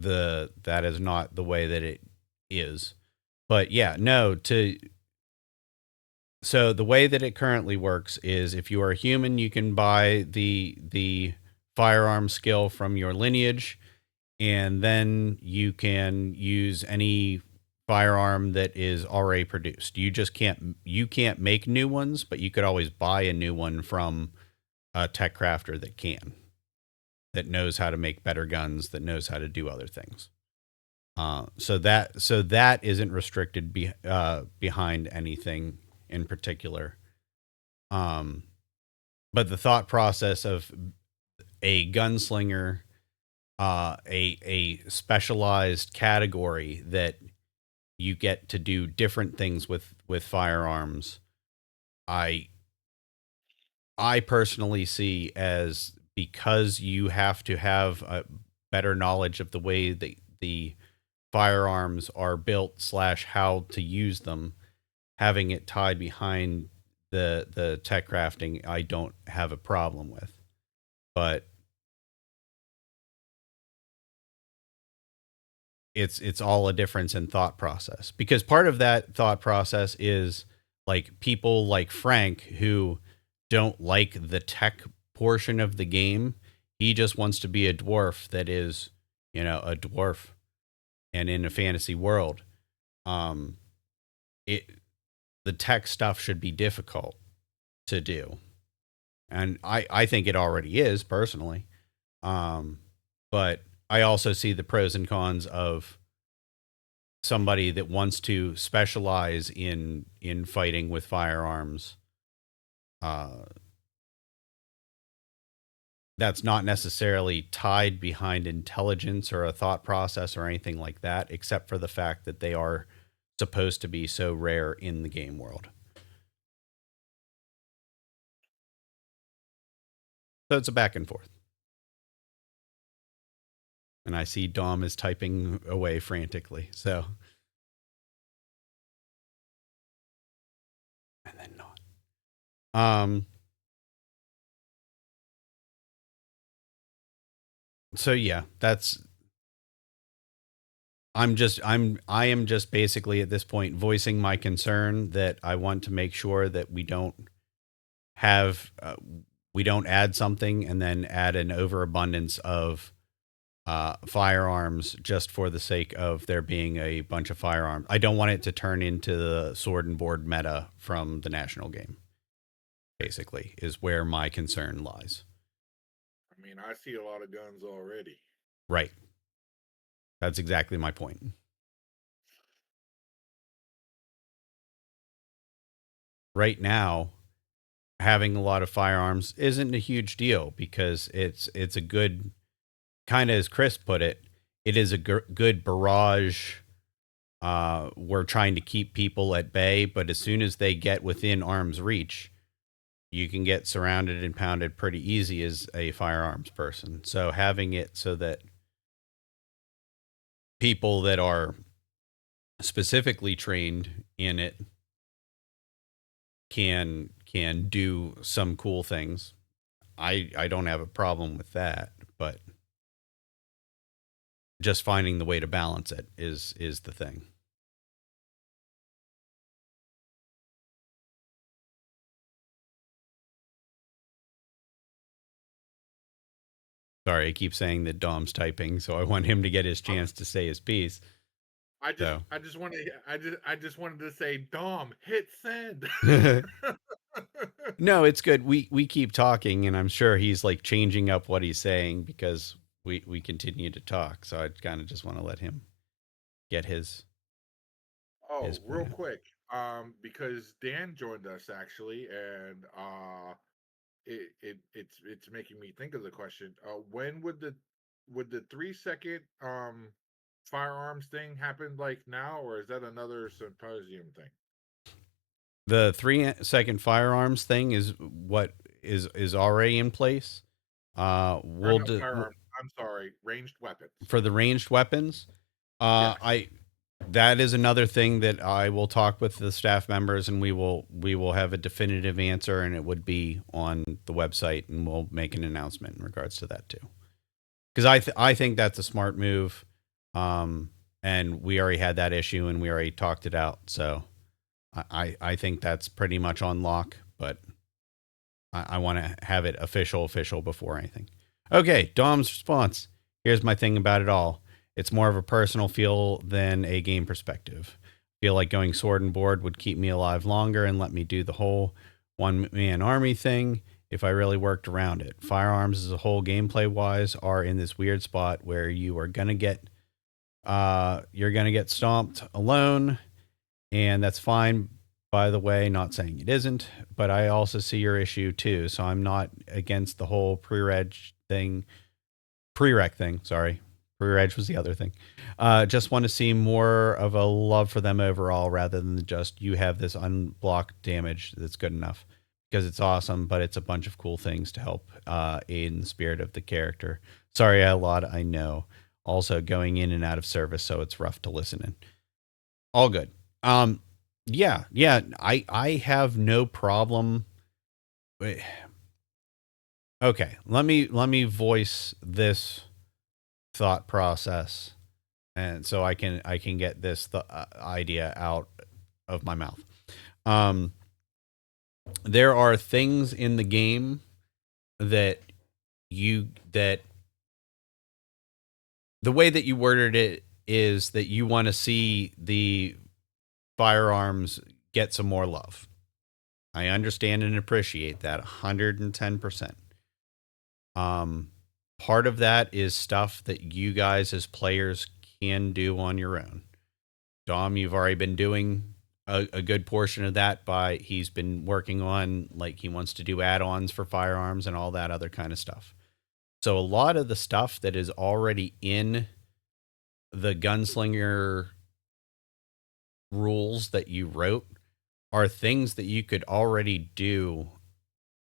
the way that it is. But yeah, no. So the way that it currently works is if you are a human, you can buy the firearm skill from your lineage, and then you can use any firearm that is already produced. You can't make new ones, but you could always buy a new one from a tech crafter that knows how to make better guns, that knows how to do other things. So that isn't restricted behind anything in particular. Um, but the thought process of a gunslinger, a specialized category that you get to do different things with firearms, I I personally see as, because you have to have a better knowledge of the way that the firearms are built / how to use them, having it tied behind the tech crafting, I don't have a problem with. But it's all a difference in thought process, because part of that thought process is like people like Frank who don't like the tech portion of the game. He just wants to be a dwarf that is, a dwarf and in a fantasy world. Um, it the tech stuff should be difficult to do, and I think it already is personally. Um, but I also see the pros and cons of somebody that wants to specialize in fighting with firearms, uh, that's not necessarily tied behind intelligence or a thought process or anything like that, except for the fact that they are supposed to be so rare in the game world. So it's a back and forth. And I see Dom is typing away frantically. So, and then not. So yeah, I am just basically at this point voicing my concern that I want to make sure that we don't have we don't add something and then add an overabundance of firearms just for the sake of there being a bunch of firearms. I don't want it to turn into the sword and board meta from the national game. Basically, is where my concern lies. I mean, I see a lot of guns already. Right. That's exactly my point. Right now, having a lot of firearms isn't a huge deal because it's a good, kind of as Chris put it, it is a good barrage. We're trying to keep people at bay, but as soon as they get within arm's reach, you can get surrounded and pounded pretty easy as a firearms person. So having it so that people that are specifically trained in it can do some cool things. I don't have a problem with that, but just finding the way to balance it is the thing. Sorry, I keep saying that Dom's typing, so I want him to get his chance to say his piece. I just wanted to say, Dom, hit send. No, it's good. We keep talking, and I'm sure he's like changing up what he's saying because we continue to talk. So I kind of just want to let him get his. Oh, his real point. quick, because Dan joined us actually, and it's making me think of the question. When would the 3 second firearms thing happen, like now, or is that another symposium thing? The 3 second firearms thing is what is already in place. We'll Not do firearms. I'm sorry, ranged weapons. for the ranged weapons. Yes. That is another thing that I will talk with the staff members, and we will have a definitive answer, and it would be on the website, and we'll make an announcement in regards to that too. Because I think that's a smart move, and we already had that issue, and we already talked it out. So I think that's pretty much on lock, but I want to have it official before anything. Okay, Dom's response. Here's my thing about it all. It's more of a personal feel than a game perspective. Feel like going sword and board would keep me alive longer and let me do the whole one-man army thing if I really worked around it. Firearms as a whole, gameplay wise, are in this weird spot where you're gonna get stomped alone, and that's fine. By the way, not saying it isn't, but I also see your issue too. So I'm not against the whole prereq thing. Sorry. Prereq was the other thing. Just want to see more of a love for them overall rather than just you have this unblocked damage that's good enough, because it's awesome, but it's a bunch of cool things to help aid in the spirit of the character. Sorry, a lot, I know. Also going in and out of service, so it's rough to listen in. All good. Yeah, I have no problem. Okay, let me voice this thought process, and so I can get this idea out of my mouth. There are things in the game that the way that you worded it is that you want to see the firearms get some more love. I understand and appreciate that 110%. Part of that is stuff that you guys as players can do on your own. Dom, you've already been doing a good portion of that he's been working on, like, he wants to do add-ons for firearms and all that other kind of stuff. So a lot of the stuff that is already in the gunslinger rules that you wrote are things that you could already do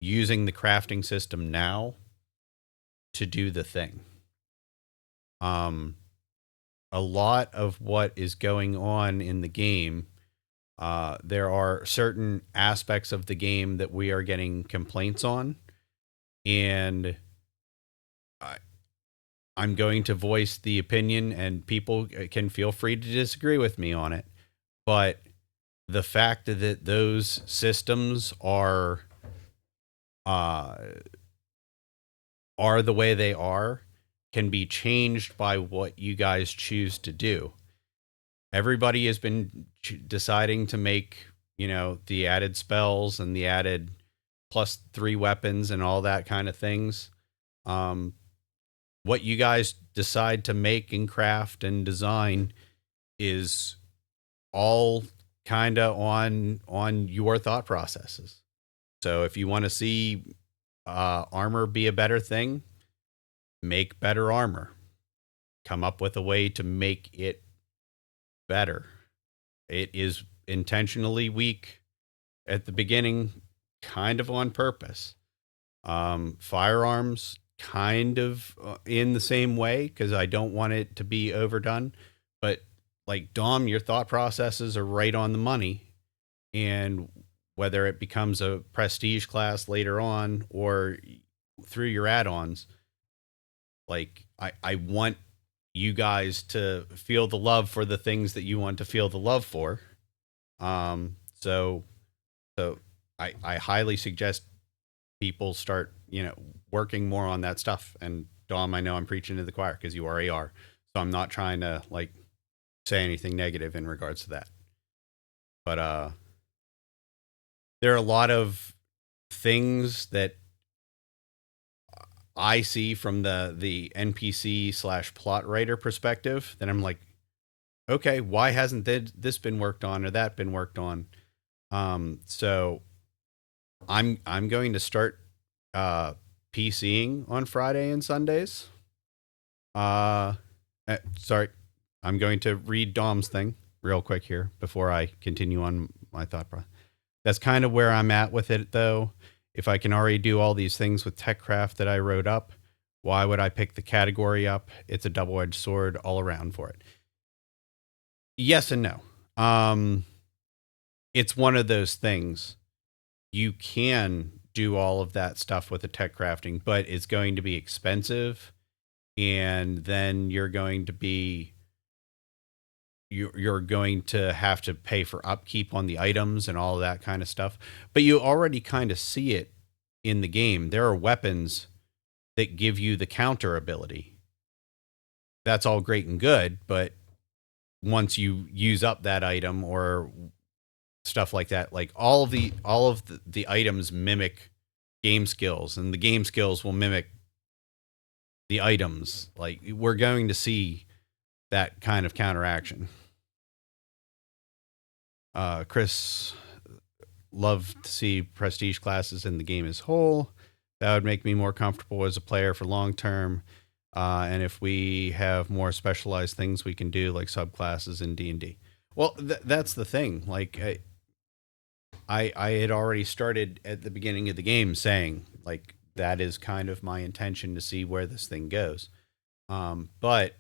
using the crafting system now to do the thing. A lot of what is going on in the game, there are certain aspects of the game that we are getting complaints on, and I'm going to voice the opinion, and people can feel free to disagree with me on it. But the fact that those systems are the way they are can be changed by what you guys choose to do. Everybody has been deciding to make, the added spells and the added +3 weapons and all that kind of things. What you guys decide to make and craft and design is all kind of on your thought processes. So if you want to see armor be a better thing, make better armor. Come up with a way to make it better. It is intentionally weak at the beginning, kind of on purpose. Firearms, kind of in the same way, because I don't want it to be overdone. But like Dom, your thought processes are right on the money. And whether it becomes a prestige class later on or through your add-ons, like I want you guys to feel the love for the things that you want to feel the love for. So I highly suggest people start, working more on that stuff. And Dom, I know I'm preaching to the choir because you already are. So I'm not trying to like say anything negative in regards to that. But there are a lot of things that I see from the NPC / plot writer perspective that I'm like, okay, why hasn't this been worked on or that been worked on? So I'm going to start PCing on Friday and Sundays. Sorry, I'm going to read Dom's thing real quick here before I continue on my thought process. That's kind of where I'm at with it, though. If I can already do all these things with TechCraft that I wrote up, why would I pick the category up? It's a double-edged sword all around for it. Yes and no. It's one of those things. You can do all of that stuff with the tech crafting, but it's going to be expensive, and then you're going to have to pay for upkeep on the items and all of that kind of stuff. But you already kind of see it in the game. There are weapons that give you the counter ability. That's all great and good, but once you use up that item or stuff like that, like all of the items mimic game skills, and the game skills will mimic the items. Like, we're going to see that kind of counteraction. Chris, love to see prestige classes in the game as whole. That would make me more comfortable as a player for long term. And if we have more specialized things we can do, like subclasses in D&D. Well, that's the thing. Like, I had already started at the beginning of the game saying, like, that is kind of my intention to see where this thing goes. But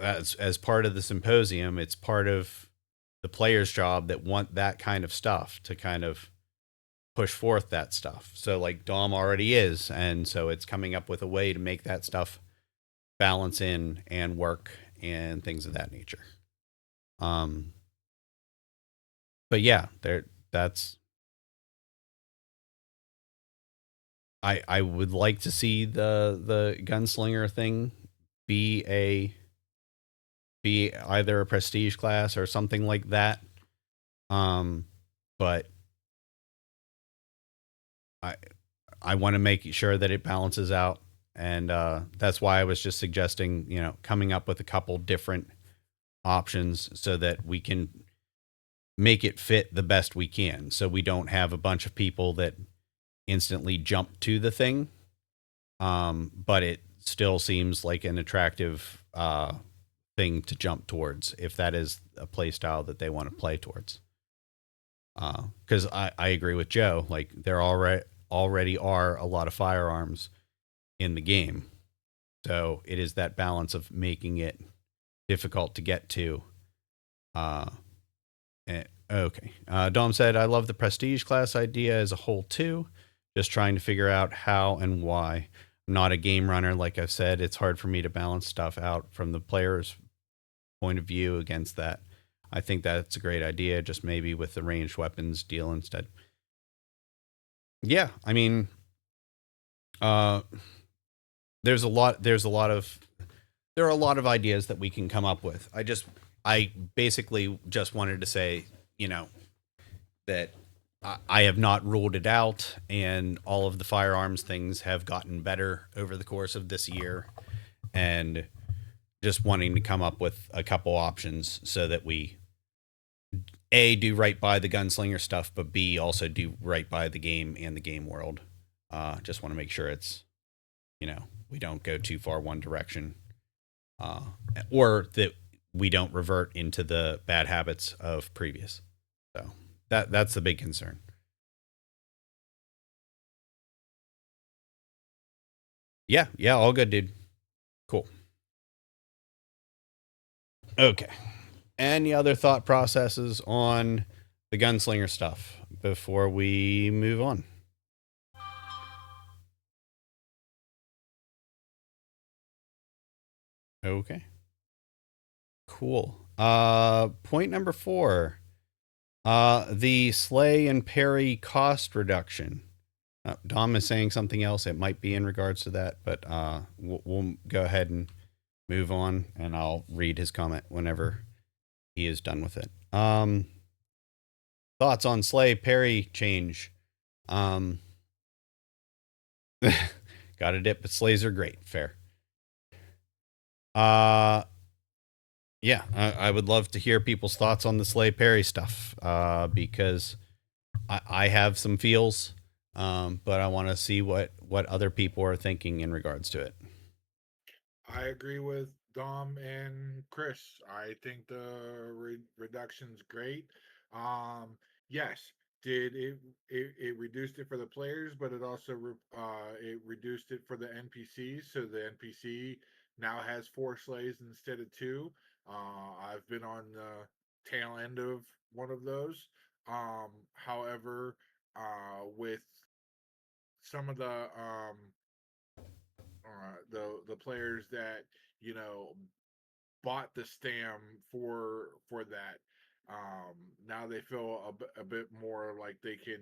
as part of the symposium, it's part of the player's job that want that kind of stuff to kind of push forth that stuff. So like Dom already is, and so it's coming up with a way to make that stuff balance in and work and things of that nature. But yeah, that's I would like to see the gunslinger thing be either a prestige class or something like that. But I want to make sure that it balances out, and that's why I was just suggesting, coming up with a couple different options so that we can make it fit the best we can, so we don't have a bunch of people that instantly jump to the thing but it still seems like an attractive thing to jump towards if that is a play style that they want to play towards. Because I agree with Joe. Like there already are a lot of firearms in the game, so it is that balance of making it difficult to get to. Okay. Dom said, I love the prestige class idea as a whole too. Just trying to figure out how and why. I'm not a game runner, like I've said. It's hard for me to balance stuff out from the player's point of view against that. I think that's a great idea, just maybe with the ranged weapons deal instead. Yeah, I mean, there are a lot of ideas that we can come up with. I basically just wanted to say, that I have not ruled it out, and all of the firearms things have gotten better over the course of this year, and just wanting to come up with a couple options so that we A, do right by the gunslinger stuff, but B, also do right by the game and the game world. Just want to make sure it's, we don't go too far one direction, or that we don't revert into the bad habits of previous. So that's the big concern. Yeah, all good, dude. Cool. Okay. Any other thought processes on the gunslinger stuff before we move on? Okay. Cool. Point number 4. The slay and parry cost reduction. Dom is saying something else. It might be in regards to that, but we'll go ahead and move on, and I'll read his comment whenever he is done with it. Thoughts on slay parry change? Got a dip, but slays are great. Fair. Yeah, I would love to hear people's thoughts on the slay parry stuff, because I have some feels, but I want to see what other people are thinking in regards to it. I agree with Dom and Chris. I think the reduction's great. Yes, did it reduced it for the players, but it also it reduced it for the NPCs. So the NPC now has 4 slays instead of 2. I've been on the tail end of one of those. However, with some of the players that bought the stam for that, now they feel a bit more like they can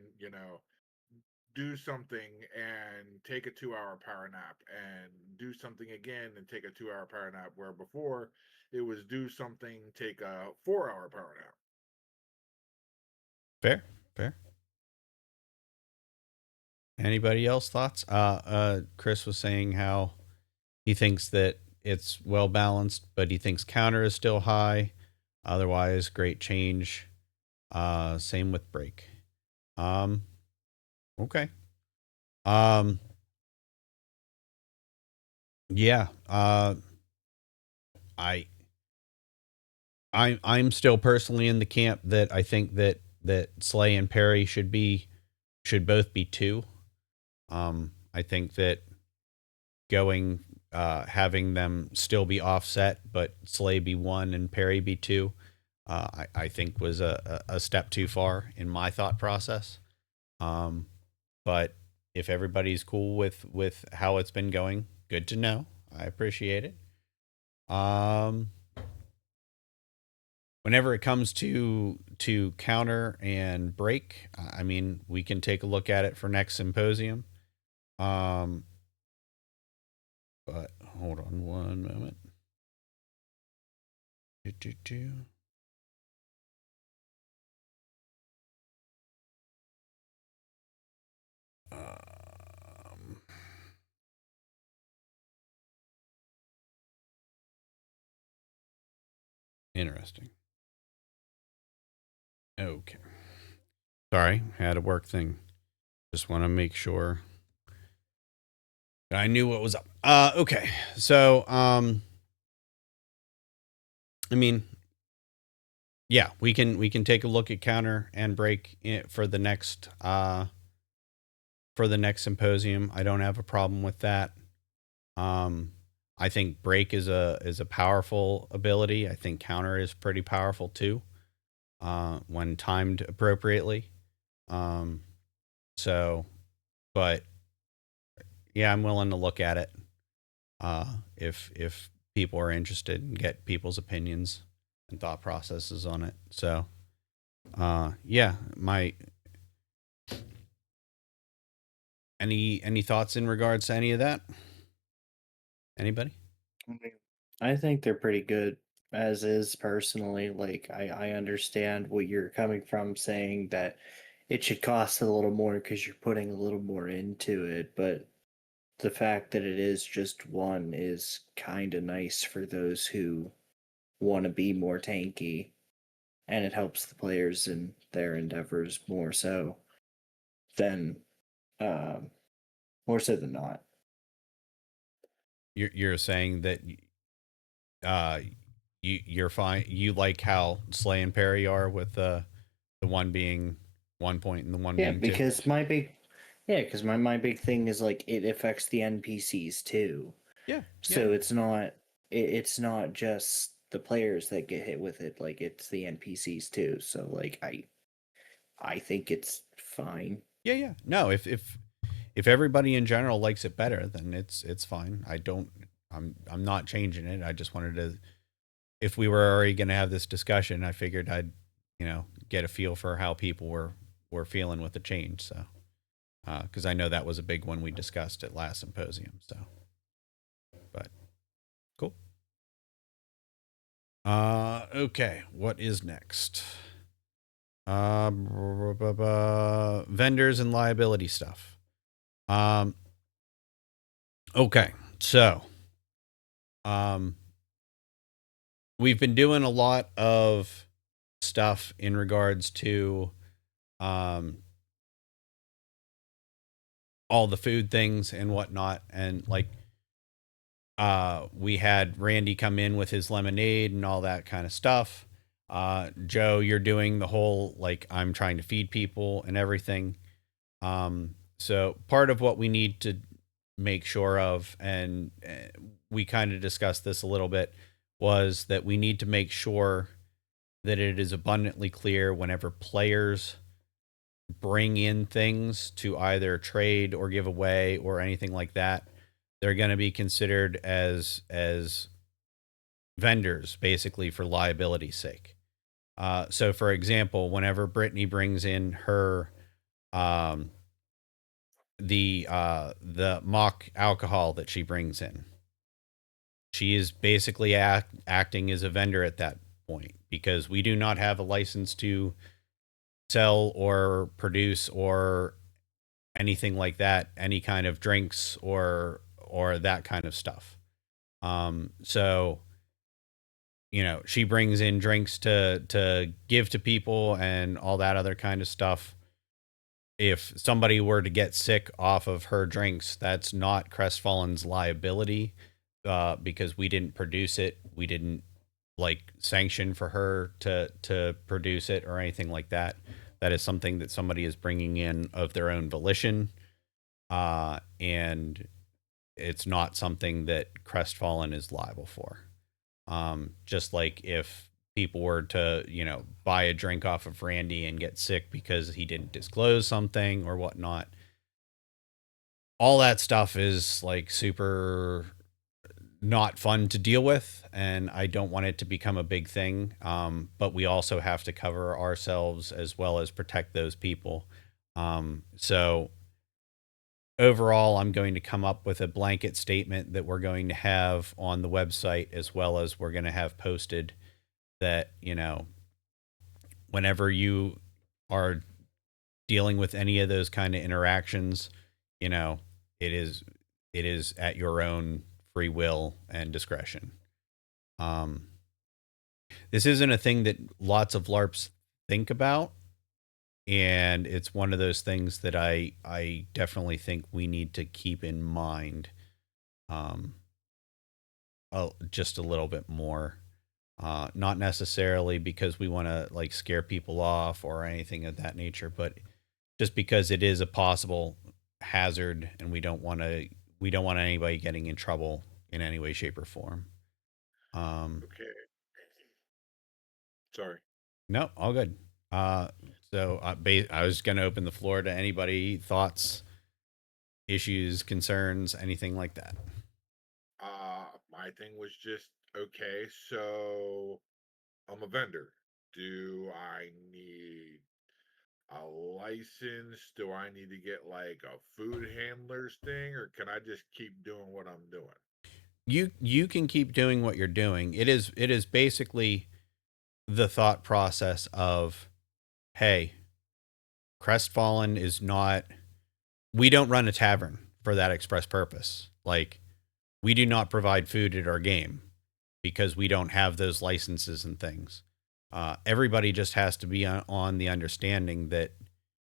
do something and take a 2-hour power nap and do something again and take a 2-hour power nap, where before it was do something, take a 4-hour power nap. Fair. Anybody else thoughts? Chris was saying how he thinks that it's well balanced, but he thinks counter is still high. Otherwise, great change. Same with break. Okay. Yeah. I'm still personally in the camp that I think that slay and parry should both be 2. I think that having them still be offset, but slay be 1 and parry be 2, I think was a step too far in my thought process. But if everybody's cool with how it's been going, good to know. I appreciate it. Whenever it comes to counter and break, I mean, we can take a look at it for next symposium. But hold on one moment. Interesting. Okay. Sorry, had a work thing. Just want to make sure I knew what was up. Okay. So, I mean, yeah, we can take a look at counter and break for the next symposium. I don't have a problem with that. I think break is a powerful ability. I think counter is pretty powerful too, when timed appropriately. So, but yeah, I'm willing to look at it. If people are interested and get people's opinions and thought processes on it. So, yeah, any thoughts in regards to any of that? Anybody? I think they're pretty good as is personally. Like I understand what you're coming from saying that it should cost a little more because you're putting a little more into it, but the fact that it is just one is kind of nice for those who want to be more tanky, and it helps the players in their endeavors than um, more so than not. You're saying that uh you're fine. You like how Slay and Parry are with the one being 1 point and the one Yeah, being 2. because my big thing is like it affects the NPCs too. Yeah. So it's not just the players that get hit with it, like it's the NPCs too. So like I think it's fine. Yeah. No, if everybody in general likes it better, then it's fine. I'm not changing it. I just wanted to, if we were already going to have this discussion, I figured I'd, get a feel for how people were feeling with the change. So, because I know that was a big one we discussed at last symposium. So, but cool. Okay, what is next? Vendors and liability stuff. Okay, so, we've been doing a lot of stuff in regards to, all the food things and whatnot, and like, we had Randy come in with his lemonade and all that kind of stuff. Joe, you're doing the whole like I'm trying to feed people and everything. So part of what we need to make sure of, and we kind of discussed this a little bit, was that we need to make sure that it is abundantly clear whenever players bring in things to either trade or give away or anything like that, they're going to be considered as vendors, basically, for liability's sake. So, for example, whenever Brittany brings in her the mock alcohol that she brings in, she is basically acting as a vendor at that point, because we do not have a license to sell or produce or anything like that, any kind of drinks or that kind of stuff. So, she brings in drinks to give to people and all that other kind of stuff. If somebody were to get sick off of her drinks, that's not Crestfallen's liability, because we didn't produce it. We didn't like sanction for her to produce it or anything like that. That is something that somebody is bringing in of their own volition, and it's not something that Crestfallen is liable for. Just like if people were to, buy a drink off of Randy and get sick because he didn't disclose something or whatnot. All that stuff is like super not fun to deal with, and I don't want it to become a big thing. But we also have to cover ourselves as well as protect those people. So overall, I'm going to come up with a blanket statement that we're going to have on the website, as well as we're going to have posted, that, whenever you are dealing with any of those kind of interactions, you know, it is at your own free will and discretion. This isn't a thing that lots of LARPs think about, and it's one of those things that I definitely think we need to keep in mind, um, just a little bit more. Not necessarily because we want to like scare people off or anything of that nature, but just because it is a possible hazard, and we don't want anybody getting in trouble in any way, shape, or form. Okay. Sorry. No, all good. So I was going to open the floor to anybody, thoughts, issues, concerns, anything like that. My thing was just okay. So I'm a vendor. Do I need a license? Do I need to get like a food handler's thing, or can I just keep doing what I'm doing? You can keep doing what you're doing. It is basically the thought process of, hey, Crestfallen is not, we don't run a tavern for that express purpose. Like, we do not provide food at our game because we don't have those licenses and things. Everybody just has to be on the understanding that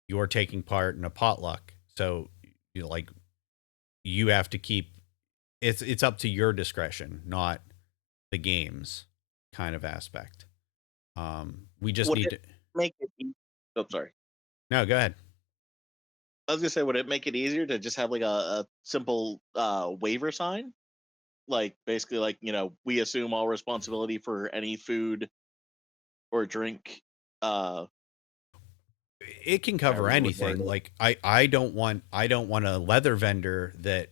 you're taking part in a potluck. So, you know, like, you have to keep, it's up to your discretion, not the game's kind of aspect. We just Would need it to. make it? Oh, sorry. No, go ahead. I was gonna say, would it make it easier to just have like a simple waiver sign? Like basically, like we assume all responsibility for any food or drink. Uh, It can however cover you would word anything. it. Like, I don't want a leather vendor that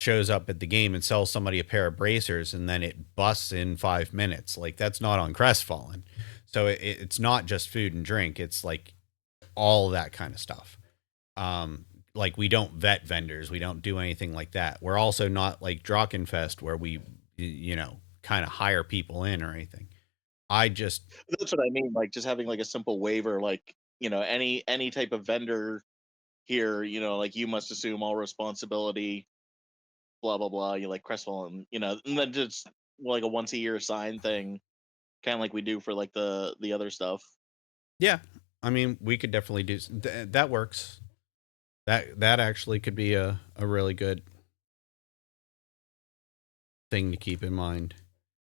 shows up at the game and sells somebody a pair of bracers and then it busts in 5 minutes. Like, that's not on Crestfallen. So it's not just food and drink. It's like all that kind of stuff. Like, we don't vet vendors. We don't do anything like that. We're also not like Drachenfest where we, kind of hire people in or anything. I just, That's what I mean. Like just having like a simple waiver, like any type of vendor here, like you must assume all responsibility. Blah blah blah. You like Crestfallen, and then just like a once a year sign thing, kind of like we do for like the other stuff. yeah, I mean, we could definitely do that works. That actually could be a really good thing to keep in mind.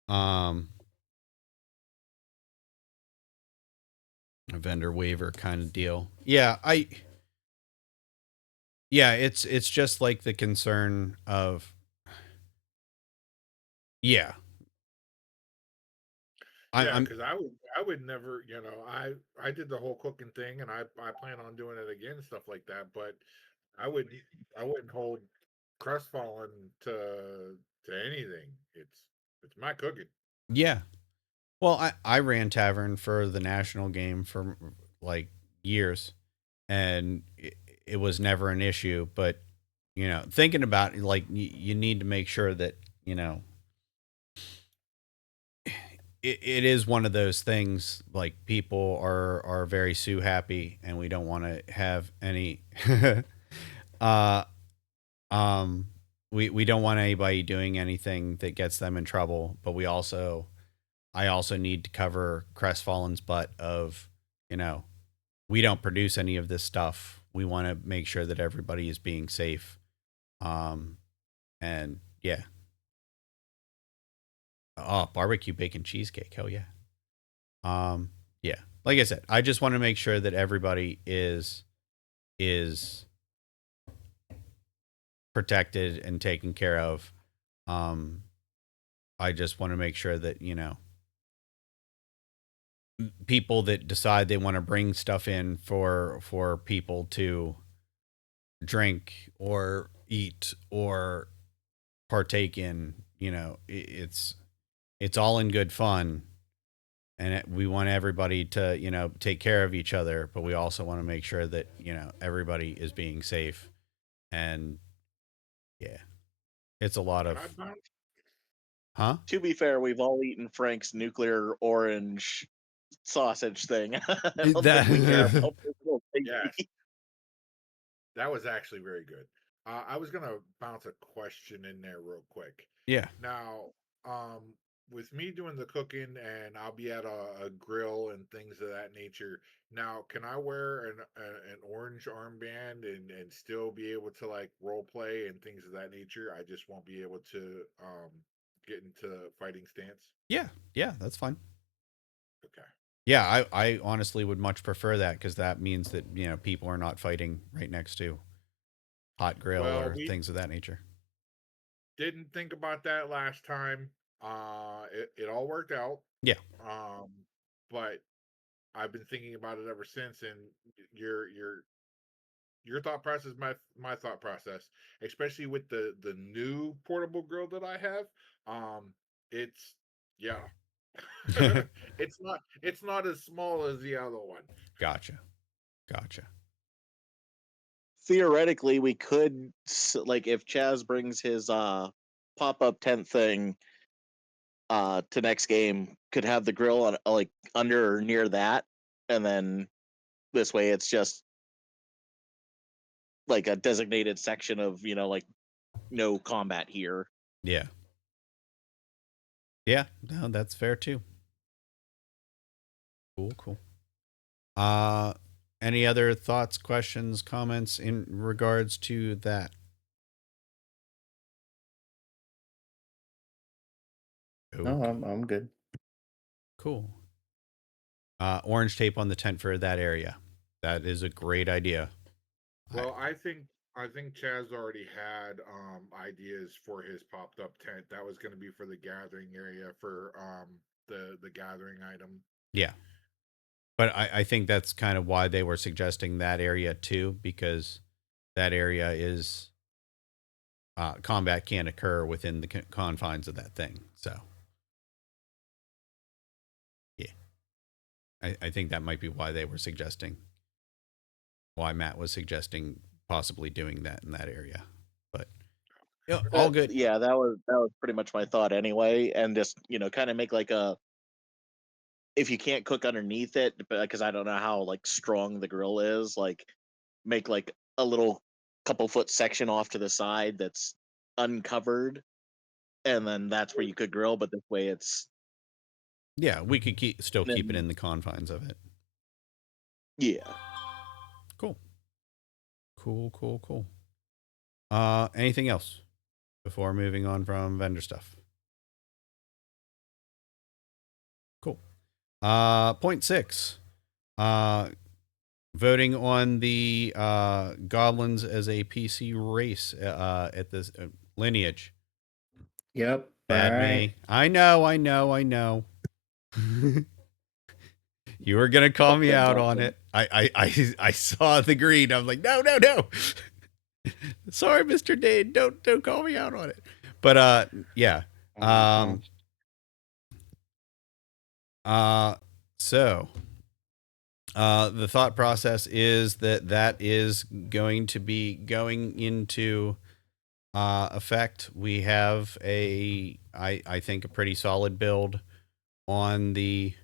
Um, a vendor waiver kind of deal. Yeah, it's just like the concern of, yeah. Yeah, I'm because I would never, I did the whole cooking thing, and I plan on doing it again, stuff like that. But I would I wouldn't hold Crestfallen to anything. It's my cooking. Yeah. Well, I ran tavern for the national game for like years, and it was never an issue. But thinking about it, like, you need to make sure that it is one of those things. Like, people are very sue happy, and we don't want to have any. uh, um, we don't want anybody doing anything that gets them in trouble. But I also need to cover Crestfallen's butt of, we don't produce any of this stuff. We want to make sure that everybody is being safe. Um, and yeah. Oh, barbecue bacon cheesecake. Hell yeah. Um, yeah. Like I said, I just want to make sure that everybody is protected and taken care of. Um, I just want to make sure that, people that decide they want to bring stuff in for people to drink or eat or partake in, it's all in good fun, and we want everybody to take care of each other, but we also want to make sure that everybody is being safe. And yeah, it's a lot Can of, I bounce? huh. To be fair, we've all eaten Frank's nuclear orange sausage thing. I don't think we care That about personal Yes, safety. that was actually very good. I was gonna bounce a question in there real quick. yeah. Now, um, with me doing the cooking, and I'll be at a grill and things of that nature. Now, can I wear an orange armband and still be able to like role play and things of that nature? I just won't be able to get into fighting stance. Yeah, that's fine. Okay. Yeah, I honestly would much prefer that because that means that people are not fighting right next to hot grill Well, or we things of that nature. didn't think about that last time. It all worked out. Yeah. But I've been thinking about it ever since, and your your your thought process, my thought process, especially with the new portable grill that I have. It's yeah, it's not as small as the other one. Gotcha. Theoretically, we could like if Chaz brings his pop-up tent thing to next game, could have the grill on like under or near that, and then this way it's just like a designated section of like no combat here. Yeah. No, that's fair too. Cool. Any other thoughts, questions, comments in regards to that? No, Okay. I'm good. Cool. Orange tape on the tent for that area. That is a great idea. Well, I think Chaz already had ideas for his popped up tent. That was going to be for the gathering area for the gathering item. Yeah. But I think that's kind of why they were suggesting that area too, because that area is combat can't occur within the confines of that thing. So, yeah, I think that might be why they were suggesting, why Matt was suggesting possibly doing that in that area. But all good. Yeah, that was pretty much my thought anyway, and just kind of make like a, if you can't cook underneath it, because I don't know how like strong the grill is, like make like a little couple foot section off to the side that's uncovered, and then that's where you could grill. But this way, it's Yeah, we could still keep it then in the confines of it. yeah. Cool. Anything else before moving on from vendor stuff? Cool. Point 6. Voting on the goblins as a PC race at this lineage. Yep. Bad all right. me. I know. You were gonna call Fuck me them out on Dolphins. it. I saw the green. I was like, no. Sorry, Mr. Dane. Don't call me out on it. But yeah. So the thought process is that is going to be going into effect. We have I think a pretty solid build on the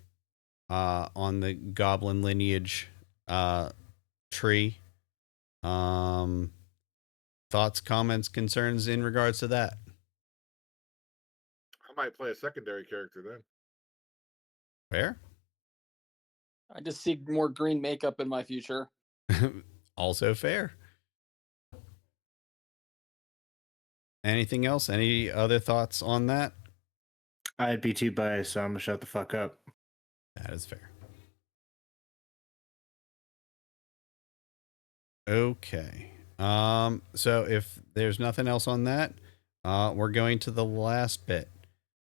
goblin lineage tree. Thoughts, comments, concerns in regards to that? I might play a secondary character then. Fair. I just see more green makeup in my future. Also fair. Anything else? Any other thoughts on that? I'd be too biased, so I'm gonna shut the fuck up. That is fair. Okay. So if there's nothing else on that, we're going to the last bit.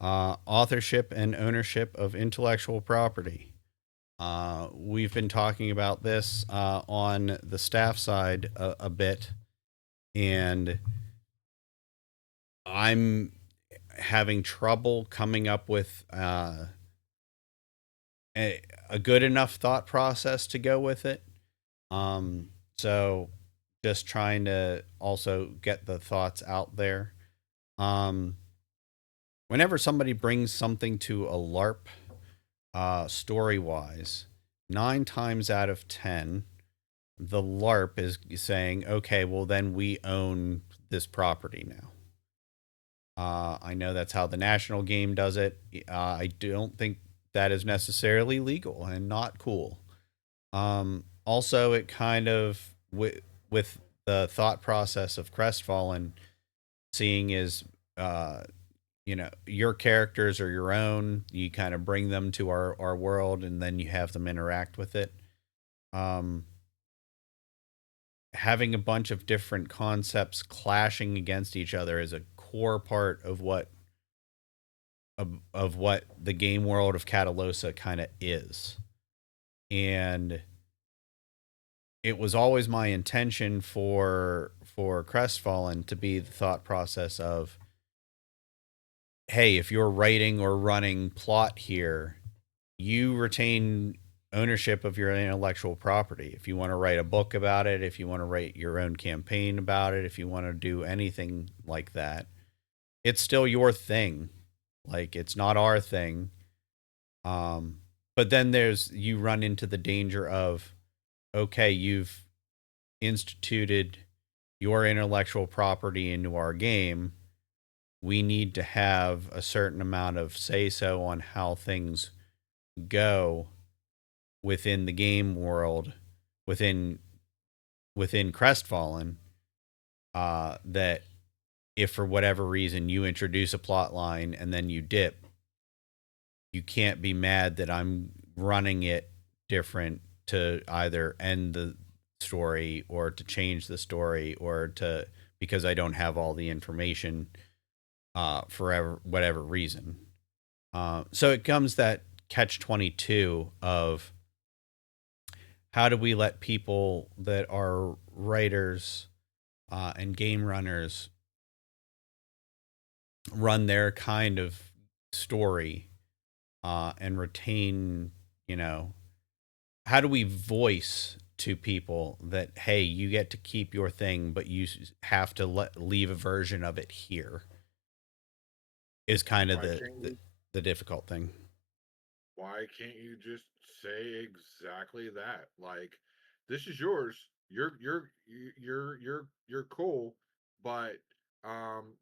Authorship and ownership of intellectual property. We've been talking about this on the staff side a bit, and I'm having trouble coming up with a good enough thought process to go with it. So just trying to also get the thoughts out there. Whenever somebody brings something to a LARP, story wise, 9 times out of 10, the LARP is saying, okay, well, then we own this property now. I know that's how the national game does it. I don't think that is necessarily legal and not cool. Also, it kind of with the thought process of Crestfallen, seeing is your characters are your own. You kind of bring them to our world, and then you have them interact with it. Um, Having a bunch of different concepts clashing against each other is a core part of what the game world of Catalosa kind of is. And it was always my intention for Crestfallen to be the thought process of, hey, if you're writing or running plot here, you retain ownership of your intellectual property. If you want to write a book about it, if you want to write your own campaign about it, if you want to do anything like that, it's still your thing. Like, it's not our thing. But then you run into the danger of, okay, you've instituted your intellectual property into our game. We need to have a certain amount of say so on how things go within the game world, within Crestfallen. That if for whatever reason you introduce a plot line and then you dip, you can't be mad that I'm running it different to either end the story or to change the story or to, because I don't have all the information for whatever reason. So it comes that catch 22 of, how do we let people that are writers and game runners run their kind of story and retain, how do we voice to people that, hey, you get to keep your thing, but you have to leave a version of it here, is kind of the difficult thing. Why can't you just say exactly that? Like, this is yours. You're cool, but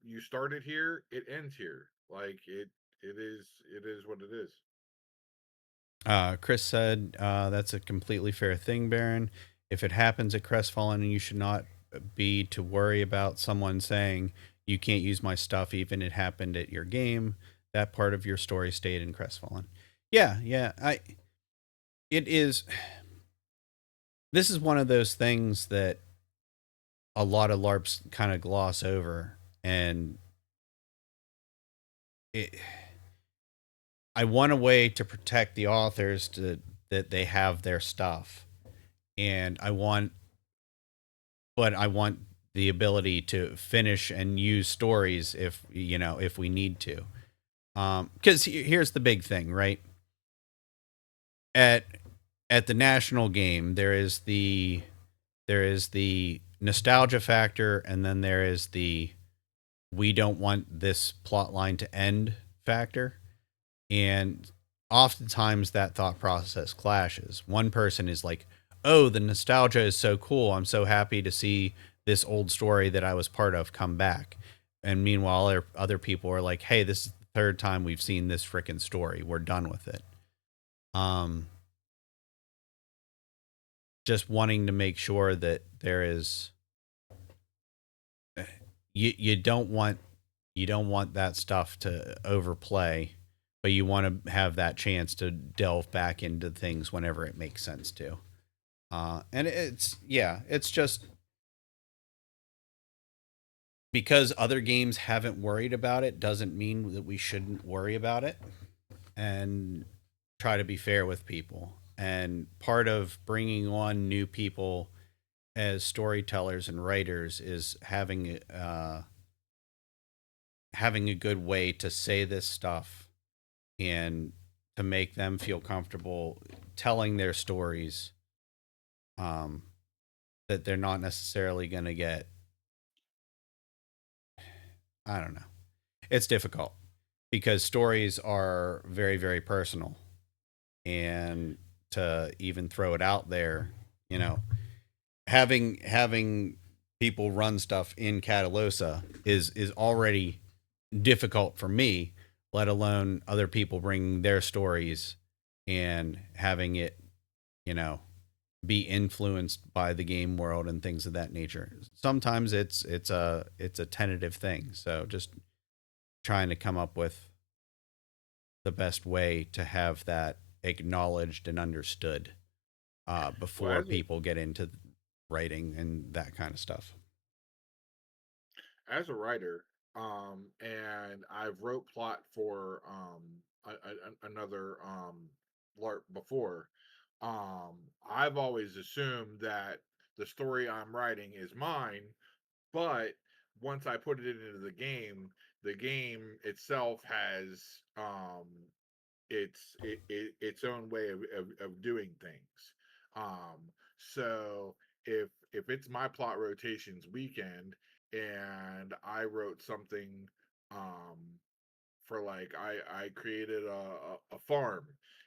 you started here, it ends here. Like, it is what it is. Chris said, that's a completely fair thing, Baron. If it happens at Crestfallen, you should not be to worry about someone saying, you can't use my stuff, even it happened at your game. That part of your story stayed in Crestfallen. Yeah. It is. This is one of those things that a lot of LARPs kind of gloss over. And I want a way to protect the authors that they have their stuff. And I want the ability to finish and use stories if we need to. Because here's the big thing, right? At the national game, there is the nostalgia factor, and then there is the, we don't want this plot line to end factor. And oftentimes that thought process clashes. One person is like, oh, the nostalgia is so cool, I'm so happy to see this old story that I was part of come back. And meanwhile, other people are like, hey, this is the third time we've seen this freaking story, we're done with it. Just wanting to make sure that there is, you don't want that stuff to overplay, but you want to have that chance to delve back into things whenever it makes sense to. And it's just because other games haven't worried about it doesn't mean that we shouldn't worry about it and try to be fair with people. And part of bringing on new people as storytellers and writers is having a good way to say this stuff and to make them feel comfortable telling their stories, that they're not necessarily going to get, I don't know. It's difficult because stories are very, very personal, and to even throw it out there, having people run stuff in Catalosa is already difficult for me, let alone other people bringing their stories and having it, you know, be influenced by the game world and things of that nature. Sometimes it's a tentative thing. So just trying to come up with the best way to have that acknowledged and understood before people get into writing and that kind of stuff. As a writer, and I've wrote plot for another LARP before. I've always assumed that the story I'm writing is mine, but once I put it into the game itself has its own way of doing things. So if it's my plot rotations weekend and I wrote something for like I created a farm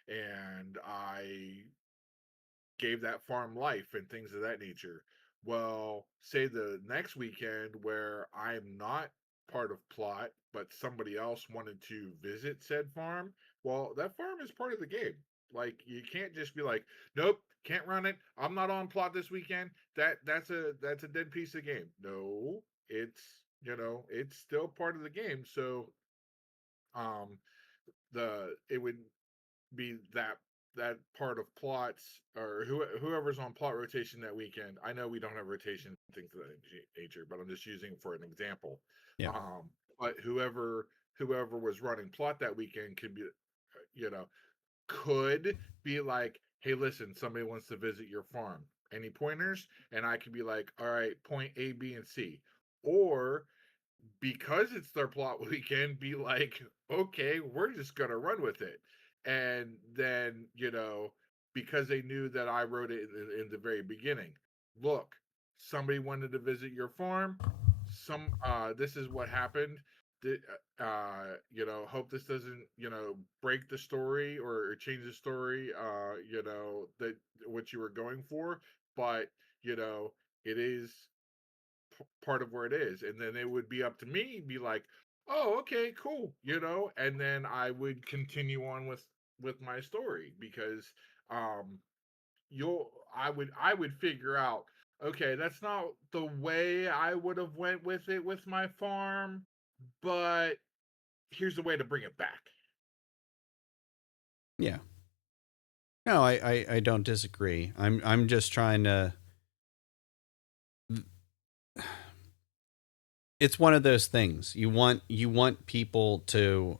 and I gave that farm life and things of that nature. Well, say the next weekend where I'm not part of plot, but somebody else wanted to visit said farm, well, that farm is part of the game. Like you can't just be like, nope, can't run it. I'm not on plot this weekend. That's a dead piece of game. No, it's it's still part of the game. So um it would be that part of plots or whoever's on plot rotation that weekend. I know we don't have rotation things of that nature, but I'm just using for an example. Yeah. But whoever was running plot that weekend could be, you know, could be like, hey, listen, somebody wants to visit your farm. Any pointers? And I could be like, all right, point A, B, and C. Or because it's their plot weekend, be like, okay, we're just gonna run with it. And then, because they knew that I wrote it in the very beginning. Look, somebody wanted to visit your farm. This is what happened. Hope this doesn't, break the story or change the story, that what you were going for. But, it is part of where it is, and then it would be up to me be like, oh, okay, cool, and then I would continue on with my story because um I would figure out, okay, that's not the way I would have went with it with my farm, but here's the way to bring it back. Yeah. No, I don't disagree. I'm just trying to. It's one of those things. You want people to.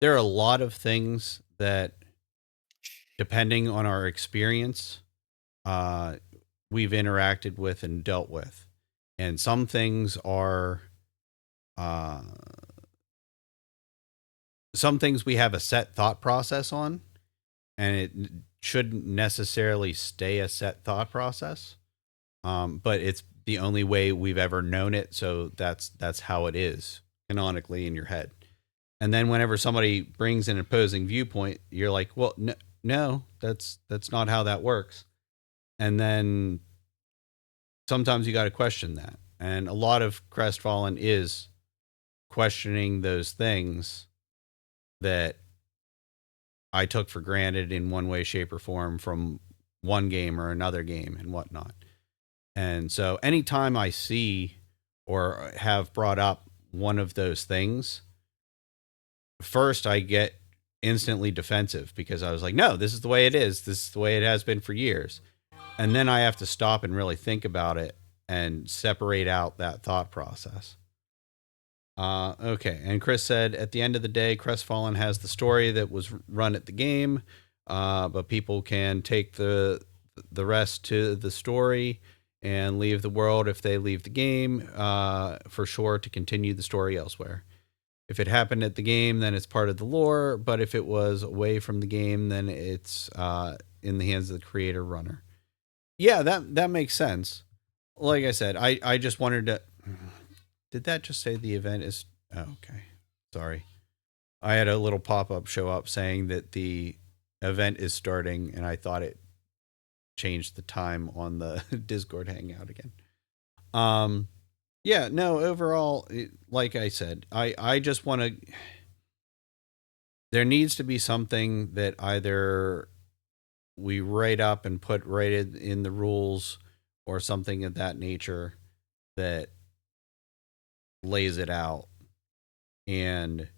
There are a lot of things that, depending on our experience, we've interacted with and dealt with, and some things are. Uh, some things we have a set thought process on, and it shouldn't necessarily stay a set thought process. But it's the only way we've ever known it, so that's how it is canonically in your head. And then whenever somebody brings an opposing viewpoint, you're like, well, no, that's not how that works. And then sometimes you got to question that. And a lot of Crestfallen is questioning those things that I took for granted in one way, shape, or form from one game or another game and whatnot. And so anytime I see or have brought up one of those things, first I get instantly defensive because I was like, no, this is the way it is. This is the way it has been for years. And then I have to stop and really think about it and separate out that thought process. Okay. And Chris said, at the end of the day, Crestfallen has the story that was run at the game, but people can take the rest to the story and leave the world if they leave the game, for sure, to continue the story elsewhere. If it happened at the game, then it's part of the lore. But if it was away from the game, then it's in the hands of the creator runner. Yeah, that makes sense. Like I said, I just wanted to. Did that just say the event is? Oh, okay. Sorry. I had a little pop up show up saying that the event is starting, and I thought it changed the time on the Discord hangout again. Yeah, no, overall, like I said, I just want to, there needs to be something that either we write up and put right in the rules or something of that nature that lays it out. And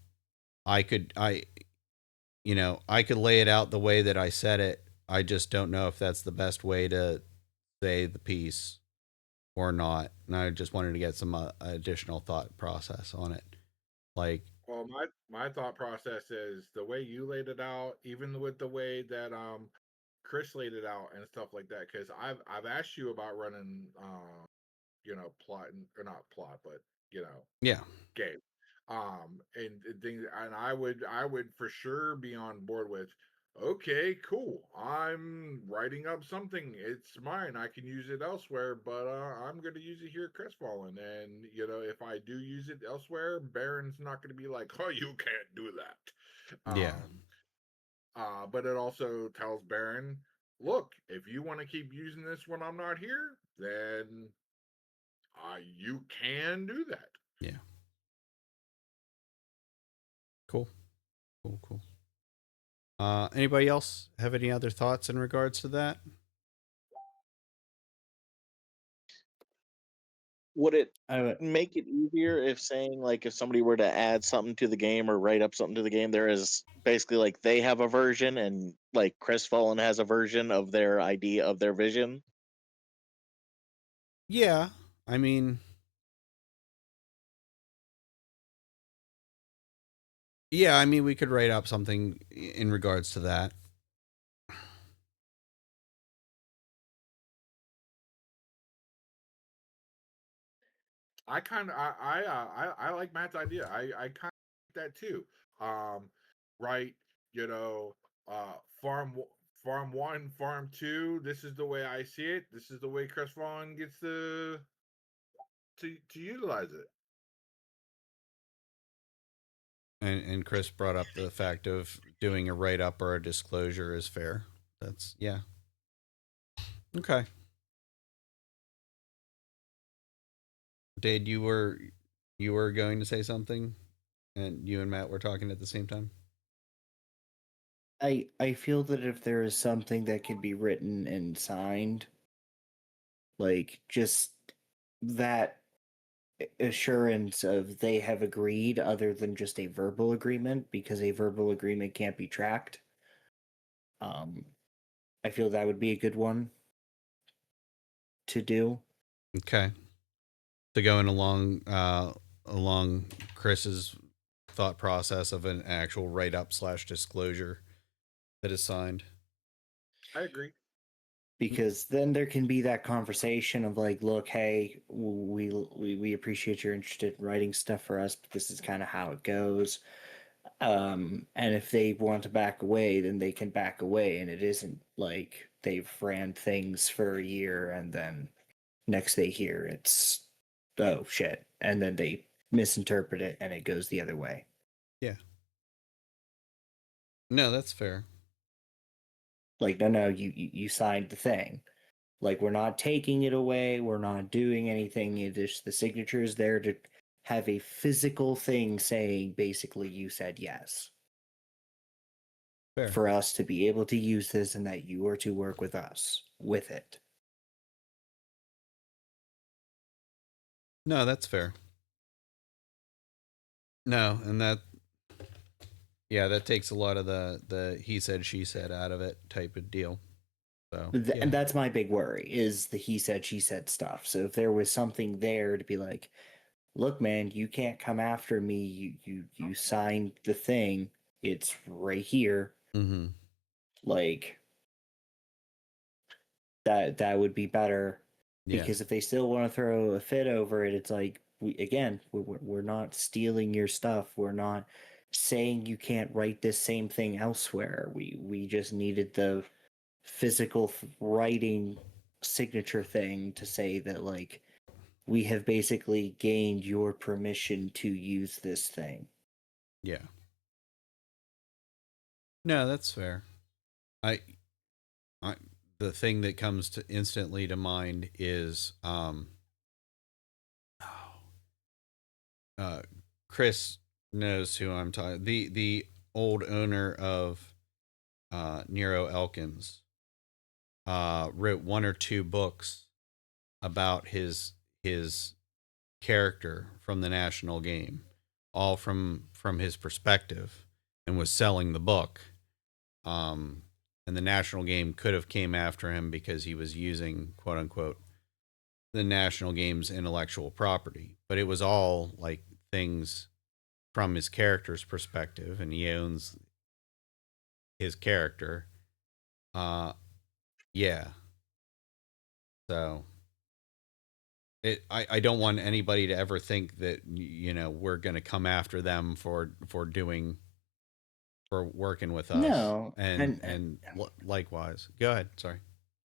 I I could lay it out the way that I said it. I just don't know if that's the best way to say the piece or not. And I just wanted to get some additional thought process on it. Like, Well, my thought process is the way you laid it out, even with the way that Chris laid it out and stuff like that. Because I've asked you about running plot or not plot, but yeah, game, and things, and I would for sure be on board with. Okay, cool. I'm writing up something. It's mine. I can use it elsewhere, but I'm going to use it here at Crestfallen. And if I do use it elsewhere, Baron's not going to be like, "Oh, you can't do that." yeah, But it also tells Baron, "Look, if you want to keep using this when I'm not here, then you can do that." yeah. Cool, cool, cool. Anybody else have any other thoughts in regards to that? Would it I would, make it easier if saying like if somebody were to add something to the game or write up something to the game, there is basically like they have a version and like Crestfallen has a version of their idea of their vision? Yeah, I mean, yeah, I mean, we could write up something in regards to that. I like Matt's idea. I kind of like that too. Right, you know, uh, farm farm one, farm two. This is the way I see it. This is the way Crestfallen gets to utilize it. And Chris brought up the fact of doing a write up or a disclosure is fair. That's yeah. Okay. Dade, you were going to say something, and you and Matt were talking at the same time. I feel that if there is something that can be written and signed, like just that assurance of they have agreed other than just a verbal agreement, because a verbal agreement can't be tracked. um I feel that would be a good one to do. Okay. So going along Chris's thought process of an actual write up slash disclosure that is signed. I agree. Because then there can be that conversation of like, look, hey, we appreciate you're interested in writing stuff for us, but this is kind of how it goes. And if they want to back away, then they can back away, and it isn't like they've ran things for a year and then next they hear it's, oh shit, and then they misinterpret it and it goes the other way. Yeah. No, that's fair. Like, no, you signed the thing. Like, we're not taking it away, we're not doing anything. It is, the signature is there to have a physical thing saying basically you said yes. Fair. For us to be able to use this and that you are to work with us with it. No, that's fair. No, and that yeah, that takes a lot of the he said she said out of it type of deal. So yeah. And that's my big worry, is the he said she said stuff. So if there was something there to be like, look, man, you can't come after me. You signed the thing. It's right here. Mm-hmm. Like, that would be better. Yeah. Because if they still want to throw a fit over it, it's like, we're not stealing your stuff. We're not saying you can't write this same thing elsewhere. We just needed the physical writing signature thing to say that, like, we have basically gained your permission to use this thing. Yeah. No, that's fair. I the thing that comes to instantly to mind is Chris knows who I'm talking. The old owner of Nero Elkins wrote 1 or 2 books about his character from the national game, all from his perspective, and was selling the book. And the national game could have came after him because he was using, quote unquote, the national game's intellectual property, but it was all like things from his character's perspective, and he owns his character. Yeah. So I don't want anybody to ever think that, you know, we're going to come after them for working with us. No, And likewise. Go ahead. Sorry.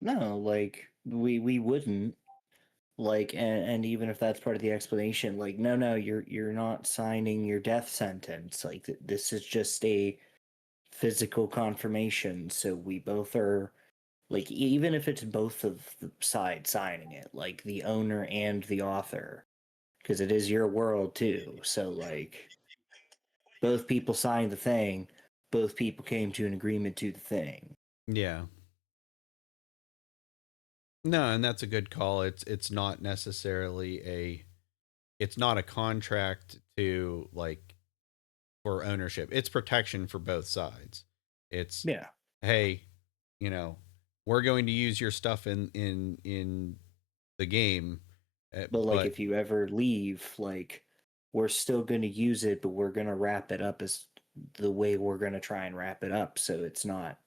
no, like we wouldn't, like, and even if that's part of the explanation, like, no, you're not signing your death sentence. Like, this is just a physical confirmation. So we both are, like, even if it's both of the sides signing it, like the owner and the author, because it is your world too. So, like, both people signed the thing, both people came to an agreement to the thing. Yeah. No, and that's a good call. It's not necessarily it's not a contract to, like, for ownership. It's protection for both sides. It's, Yeah. hey, you know, we're going to use your stuff in the game, But like, if you ever leave, like, we're still going to use it, but we're going to wrap it up as the way we're going to try and wrap it up. So it's not.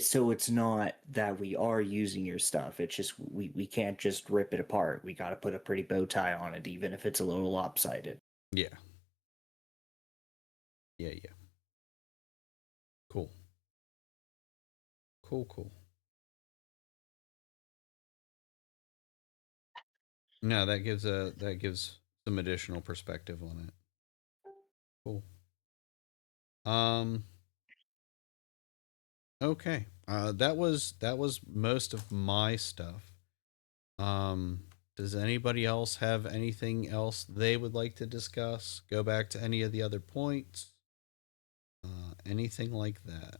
So it's not that we are using your stuff. It's just we can't just rip it apart. We got to put a pretty bow tie on it, even if it's a little lopsided. Yeah. Yeah. Cool. No, that gives some additional perspective on it. Cool. Okay. That was most of my stuff. Does anybody else have anything else they would like to discuss? Go back to any of the other points? Anything like that?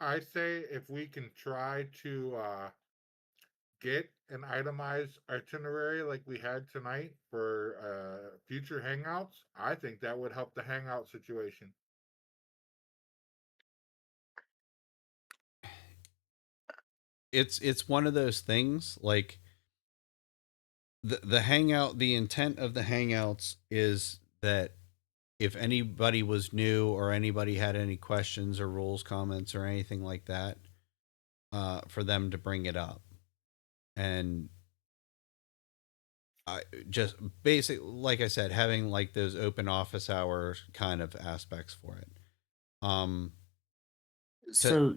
I say if we can try to get an itemized itinerary like we had tonight for future hangouts, I think that would help the hangout situation. It's one of those things, like, the intent of the hangouts is that if anybody was new or anybody had any questions or rules comments or anything like that, for them to bring it up. And I just basic, like I said, having like those open office hours kind of aspects for it. So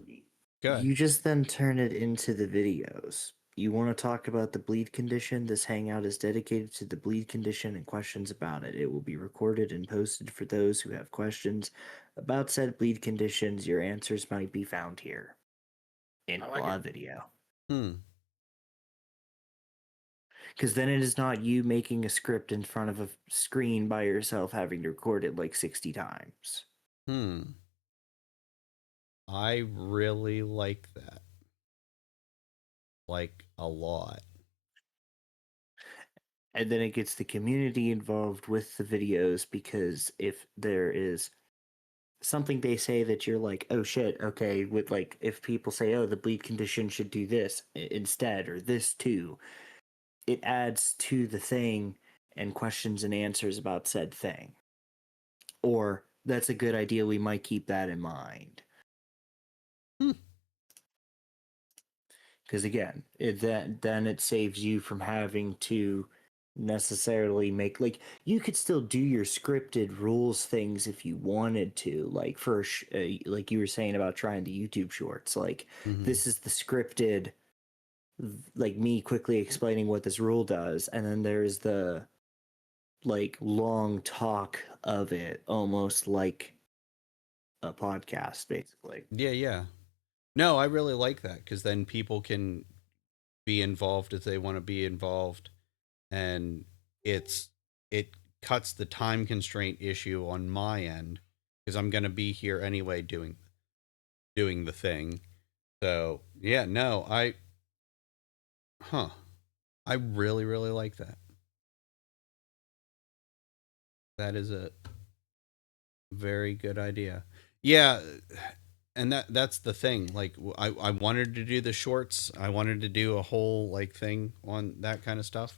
Go ahead. you just then turn it into the videos. You want to talk about the bleed condition? This hangout is dedicated to the bleed condition and questions about it. It will be recorded and posted for those who have questions about said bleed conditions. Your answers might be found here in a video. Because then it is not you making a script in front of a screen by yourself having to record it like 60 times. I really like that. Like, a lot. And then it gets the community involved with the videos, because if there is something they say that you're like, oh shit, okay, with, like, if people say, oh, the bleed condition should do this instead, or this too, it adds to the thing and questions and answers about said thing. Or, that's a good idea, we might keep that in mind. Because again, then it saves you from having to necessarily make, like, you could still do your scripted rules things if you wanted to, like, for like you were saying about trying the YouTube shorts, like, this is the scripted, like, me quickly explaining what this rule does, and then there's the, like, long talk of it, almost like a podcast, basically. Yeah. No, I really like that, because then people can be involved if they want to be involved, and it cuts the time constraint issue on my end because I'm going to be here anyway doing the thing. So yeah, no, I really really like that. That is a very good idea. Yeah, and that's the thing. Like I wanted to do the shorts. I wanted to do a whole like thing on that kind of stuff.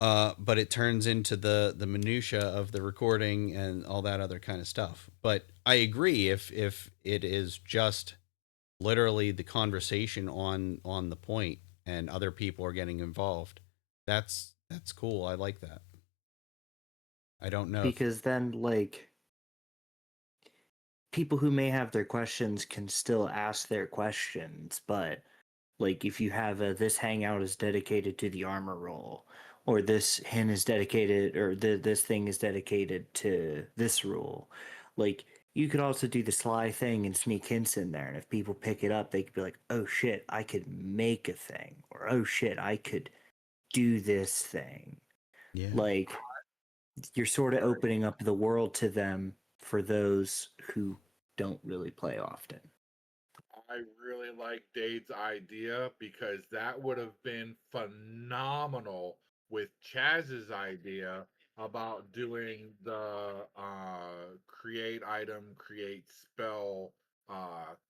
But it turns into the minutia of the recording and all that other kind of stuff. But I agree if it is just literally the conversation on the point and other people are getting involved, that's cool. I like that. I don't know if Because then, like, people who may have their questions can still ask their questions, but like if you have this hangout is dedicated to the armor role, or this hin is dedicated, or this thing is dedicated to this rule, like you could also do the sly thing and sneak hints in there, and if people pick it up, they could be like, "Oh shit, I could make a thing," or "Oh shit, I could do this thing." yeah. Like you're sort of opening up the world to them for those who don't really play often. I really like Dade's idea because that would have been phenomenal with Chaz's idea about doing the create item, create spell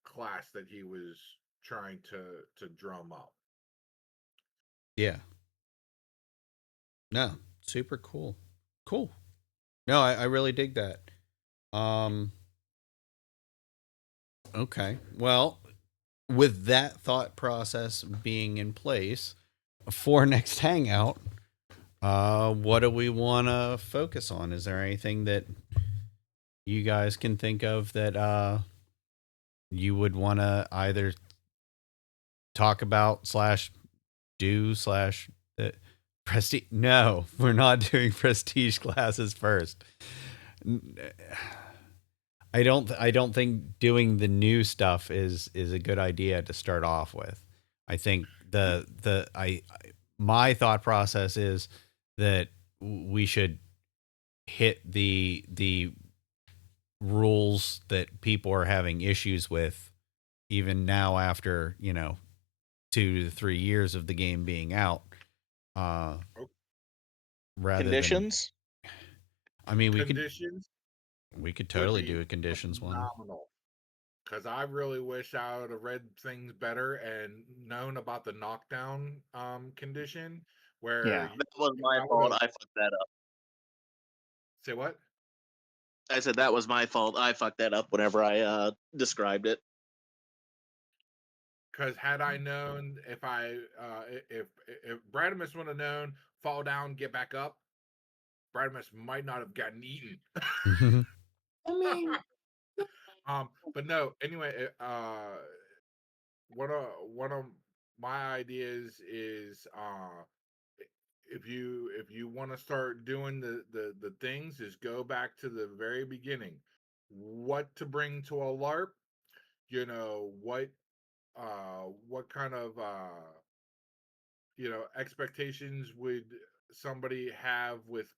class that he was trying to drum up. Yeah. No, super cool. Cool. No, I really dig that. Um okay. Well, with that thought process being in place for next hangout, what do we want to focus on? Is there anything that you guys can think of that you would want to either talk about slash do slash prestige? No, we're not doing prestige classes first. I don't think doing the new stuff is a good idea to start off with. I think my thought process is that we should hit the rules that people are having issues with even now after 2 to 3 years of the game being out, uh rather than Conditions. I mean Conditions we could would totally be do a conditions one. phenomenal. Because I really wish I would have read things better and known about the knockdown condition where Yeah. That was my I would fault. have I fucked that up. say what? I said that was my fault. I fucked that up whenever I described it. Because had I known if Bradimus would have known fall down, get back up, Bradimus might not have gotten eaten. I mean, But no. Anyway, one of my ideas is if you want to start doing the things, is go back to the very beginning. What to bring to a LARP? What kind of expectations would somebody have with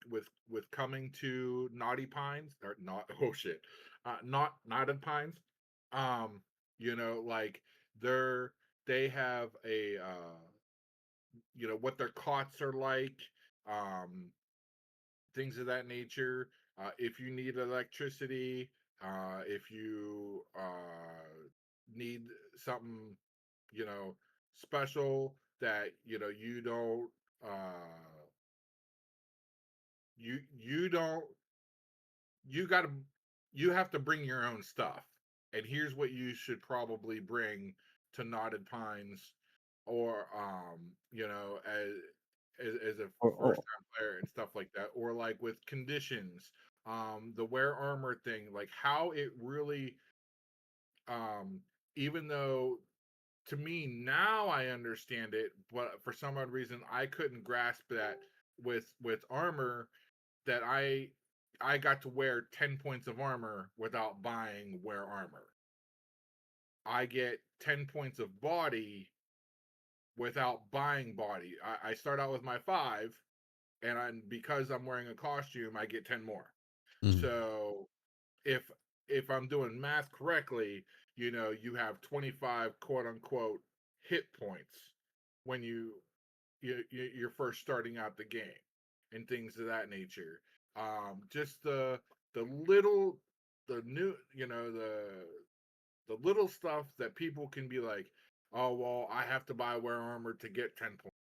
coming to Naughty Pines, or not? Oh shit, not Knotted Pines. Like they have a what their cots are like, um, things of that nature. If you need electricity, if you need something, you know, special that you don't you don't you got to you have to bring your own stuff. And here's what you should probably bring to Knotted Pines, or as a or first time player and stuff like that, or like with conditions, the wear armor thing, like how it really, um even though to me now I understand it, but for some odd reason I couldn't grasp that with armor, that I got to wear 10 points of armor without buying wear armor. I get 10 points of body without buying body. I start out with my 5, and because I'm wearing a costume, I get 10 more. Mhm. So if I'm doing math correctly, you have 25 quote unquote hit points when you're first starting out the game and things of that nature. Just the little the new the little stuff that people can be like, oh well, I have to buy wear armor to get 10 points.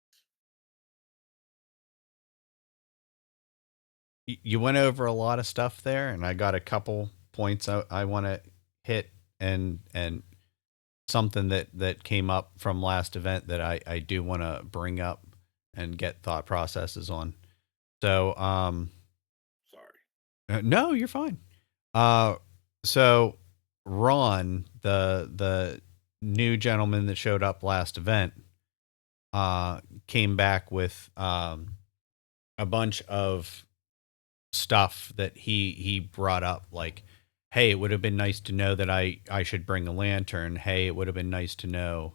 You went over a lot of stuff there, and I got a couple points I want to hit, and something that came up from last event that I do want to bring up and get thought processes on. So Sorry. no, you're fine. So Ron, the new gentleman that showed up last event, came back with a bunch of stuff that he brought up, like, hey, it would have been nice to know that I should bring a lantern. Hey, it would have been nice to know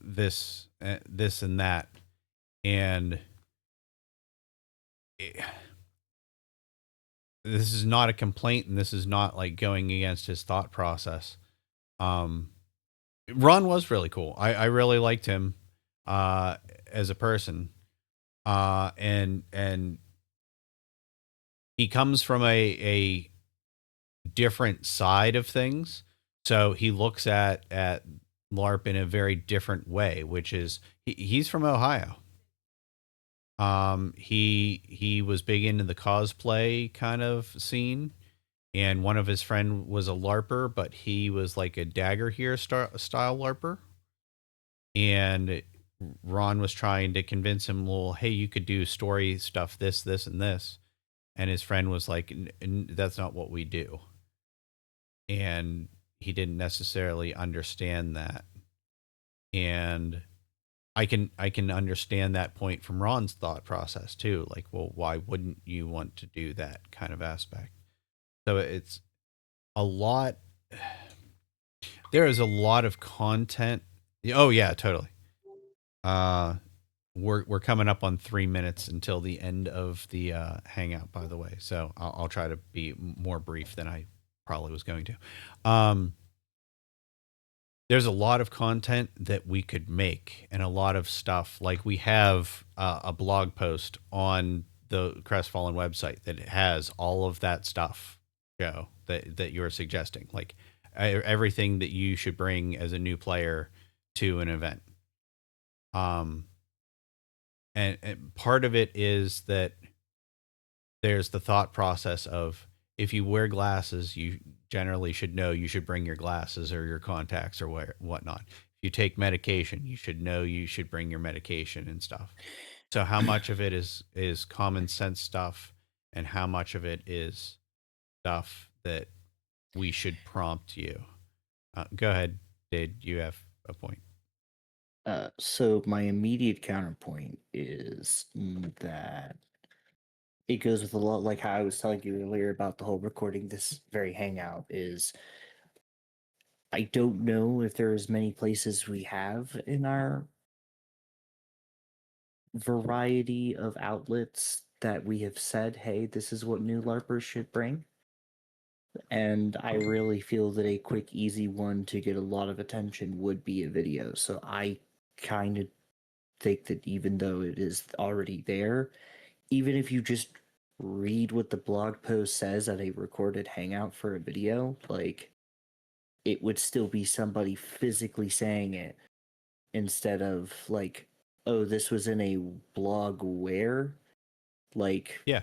this and that. And it, this is not a complaint, and this is not like going against his thought process. Ron was really cool. I really liked him as a person. And he comes from a different side of things. So he looks at LARP in a very different way, which is he's from Ohio. He was big into the cosplay kind of scene, and one of his friend was a LARPer, but he was like a dagger here style LARPer. And Ron was trying to convince him, well, hey, you could do story stuff, this, and this. And his friend was like, that's not what we do. And he didn't necessarily understand that. And I can understand that point from Ron's thought process too. Like, well, why wouldn't you want to do that kind of aspect? So it's a lot. There is a lot of content. Oh yeah, totally. Uh, we're coming up on 3 minutes until the end of the hangout, by the way. So I'll try to be more brief than I probably was going to. There's a lot of content that we could make, and a lot of stuff. Like, we have a blog post on the Crestfallen website that has all of that stuff, Joe, that you're suggesting. Like, everything that you should bring as a new player to an event. And part of it is that there's the thought process of, if you wear glasses, you generally should know you should bring your glasses or your contacts or whatnot. If you take medication, you should know you should bring your medication and stuff. So how much of it is common sense stuff, and how much of it is stuff that we should prompt you? Go ahead, Dade. You have a point. So my immediate counterpoint is that it goes with a lot like how I was telling you earlier about the whole recording this very hangout. Is I don't know if there is many places we have in our variety of outlets that we have said, hey, this is what new LARPers should bring. And I really feel that a quick, easy one to get a lot of attention would be a video. So I kind of think that even though it is already there, even if you just read what the blog post says at a recorded hangout for a video, like, it would still be somebody physically saying it instead of like, oh, this was in a blog where, like, Yeah.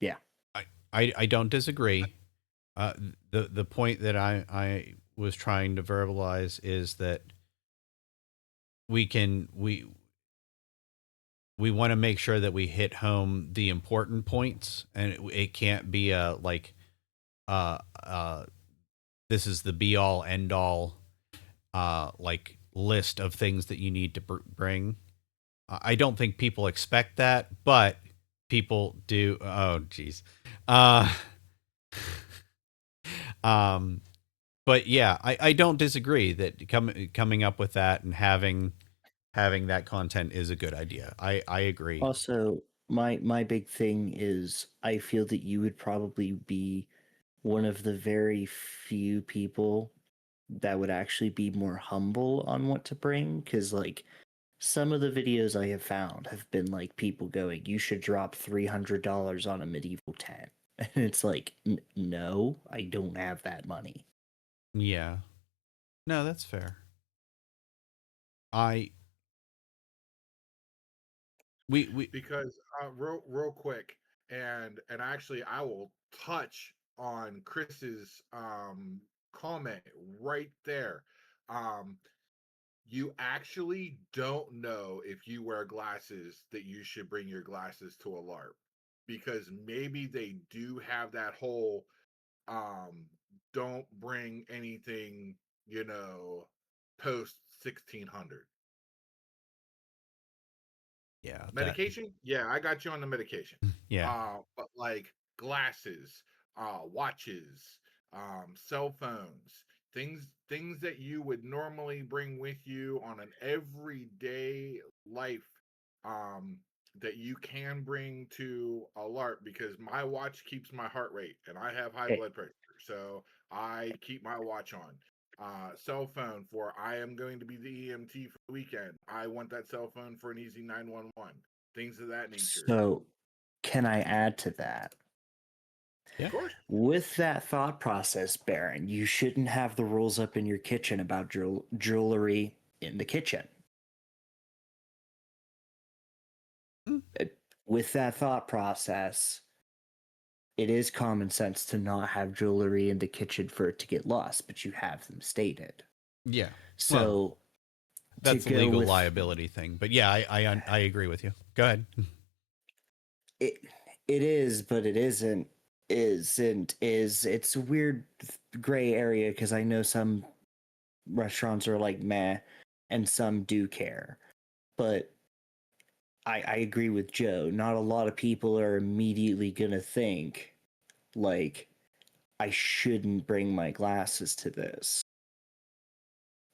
Yeah. I don't disagree. The point that I was trying to verbalize is that we want to make sure that we hit home the important points, and it can't be a like uh uh this is the be all end all like list of things that you need to bring. I don't think people expect that, but people do. Oh geez. uh um but yeah, I don't disagree that coming up with that and having having that content is a good idea. I agree. Also, my big thing is I feel that you would probably be one of the very few people that would actually be more humble on what to bring, because like some of the videos I have found have been like people going, you should drop $300 on a medieval tent. And it's like, no, I don't have that money. Yeah. No, that's fair. We Because real quick, and actually I will touch on Chris's comment right there. Um, you actually don't know if you wear glasses that you should bring your glasses to a LARP, because maybe they do have that whole don't bring anything, post 1600. yeah, that Medication? Yeah, I got you on the medication. yeah. But like glasses, watches, cell phones, things that you would normally bring with you on an everyday life, um, that you can bring to a LARP, because my watch keeps my heart rate and I have high Okay. blood pressure. So I keep my watch on. Cell phone for I am going to be the EMT for the weekend. I want that cell phone for an easy 911. Things of that nature. So, can I add to that? Yeah. Of course. With that thought process, Baron, you shouldn't have the rules up in your kitchen about jewelry in the kitchen. Mm. With that thought process, it is common sense to not have jewelry in the kitchen for it to get lost, but you have them stated. Yeah. So, Well, that's to a go legal with liability thing. But yeah, I agree with you. Go ahead. it, it is, but it isn't. It's a weird gray area because I know some restaurants are like meh, and some do care. But I agree with Joe. Not a lot of people are immediately gonna think like I shouldn't bring my glasses to this.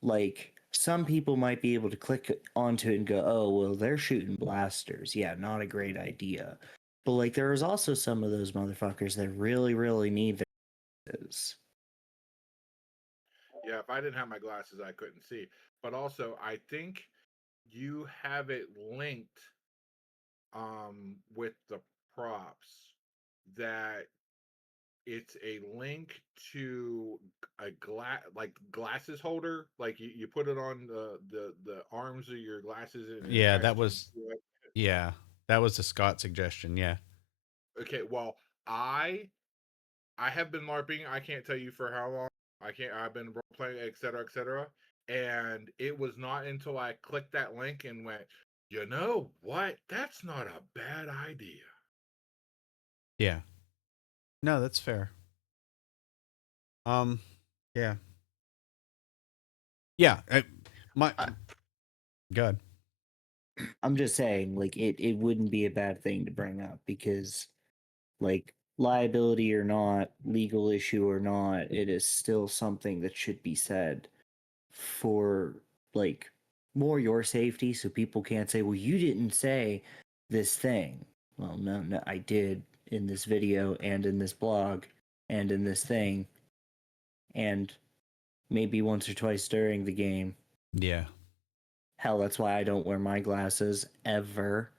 Like some people might be able to click onto it and go, "Oh, well, they're shooting blasters. Yeah, not a great idea." But like there is also some of those motherfuckers that really, really need this. Yeah, if I didn't have my glasses, I couldn't see. But also, I think you have it linked with the props, that it's a link to a glasses holder. Like you put it on the arms of your glasses and it Yeah, that attaches was to it. yeah. That was a Scott suggestion. Yeah. Okay, well, I have been LARPing. I can't tell you for how long. I've been role playing, et cetera, et cetera. And it was not until I clicked that link and went, you know what? That's not a bad idea. Yeah. No, that's fair. Yeah. Yeah. My God. I'm just saying, like it wouldn't be a bad thing to bring up because, like, liability or not, legal issue or not, it is still something that should be said for like more your safety, so people can't say, "Well, you didn't say this thing." Well, no, I did in this video and in this blog and in this thing, and maybe once or twice during the game. Yeah. Hell, that's why I don't wear my glasses ever,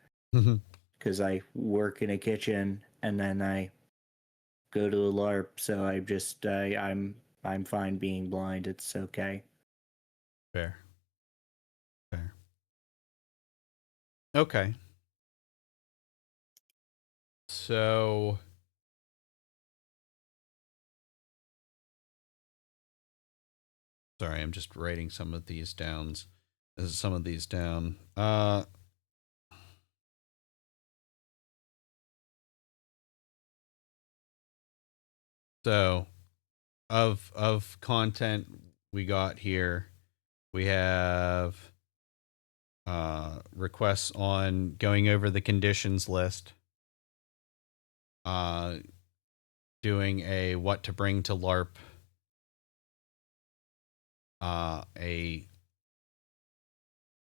because I work in a kitchen and then I go to a LARP. So I'm fine being blind. It's okay. Fair. Fair. Okay. So sorry, I'm just writing some of these down. So of content we got here, we have requests on going over the conditions list, doing a what to bring to LARP, a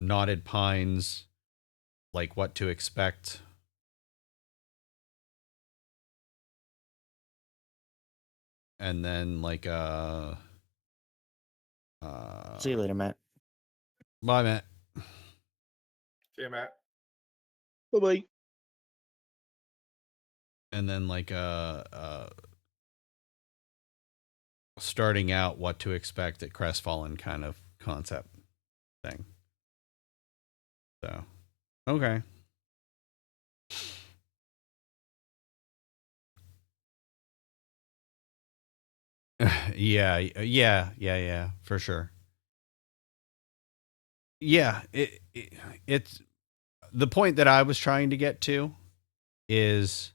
Knotted Pines, like what to expect. And then like See you later, Matt. bye, Matt. See you, Matt. Bye bye. And then like starting out what to expect at Crestfallen kind of concept thing. So okay. Yeah, for sure. Yeah, it's the point that I was trying to get to is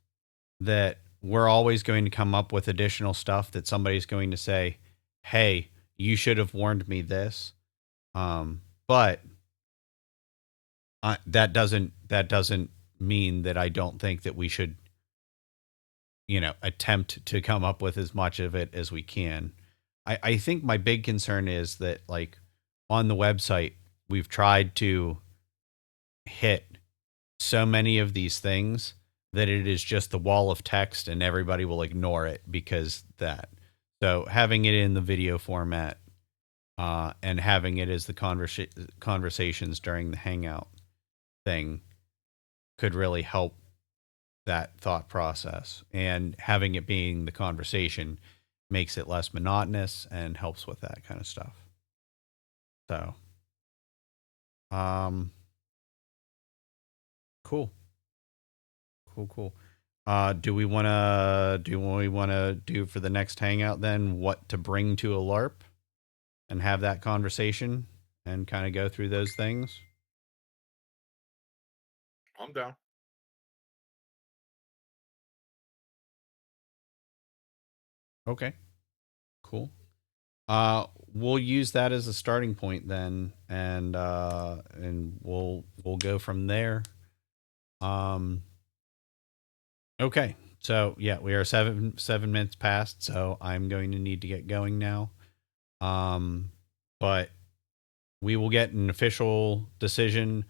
that we're always going to come up with additional stuff that somebody's going to say, "Hey, you should have warned me this." But that doesn't mean that I don't think that we should, attempt to come up with as much of it as we can. I think my big concern is that, like, on the website, we've tried to hit so many of these things that it is just the wall of text and everybody will ignore it because that. So having it in the video format and having it as the conversations during the Hangout thing could really help that thought process. And having it being the conversation makes it less monotonous and helps with that kind of stuff. So, cool. Cool. Do we want to do for the next Hangout then what to bring to a LARP and have that conversation and kind of go through those things? I'm down. Okay. Cool. We'll use that as a starting point then, and we'll go from there. Okay. So yeah, we are 7 minutes past, so I'm going to need to get going now. But we will get an official decision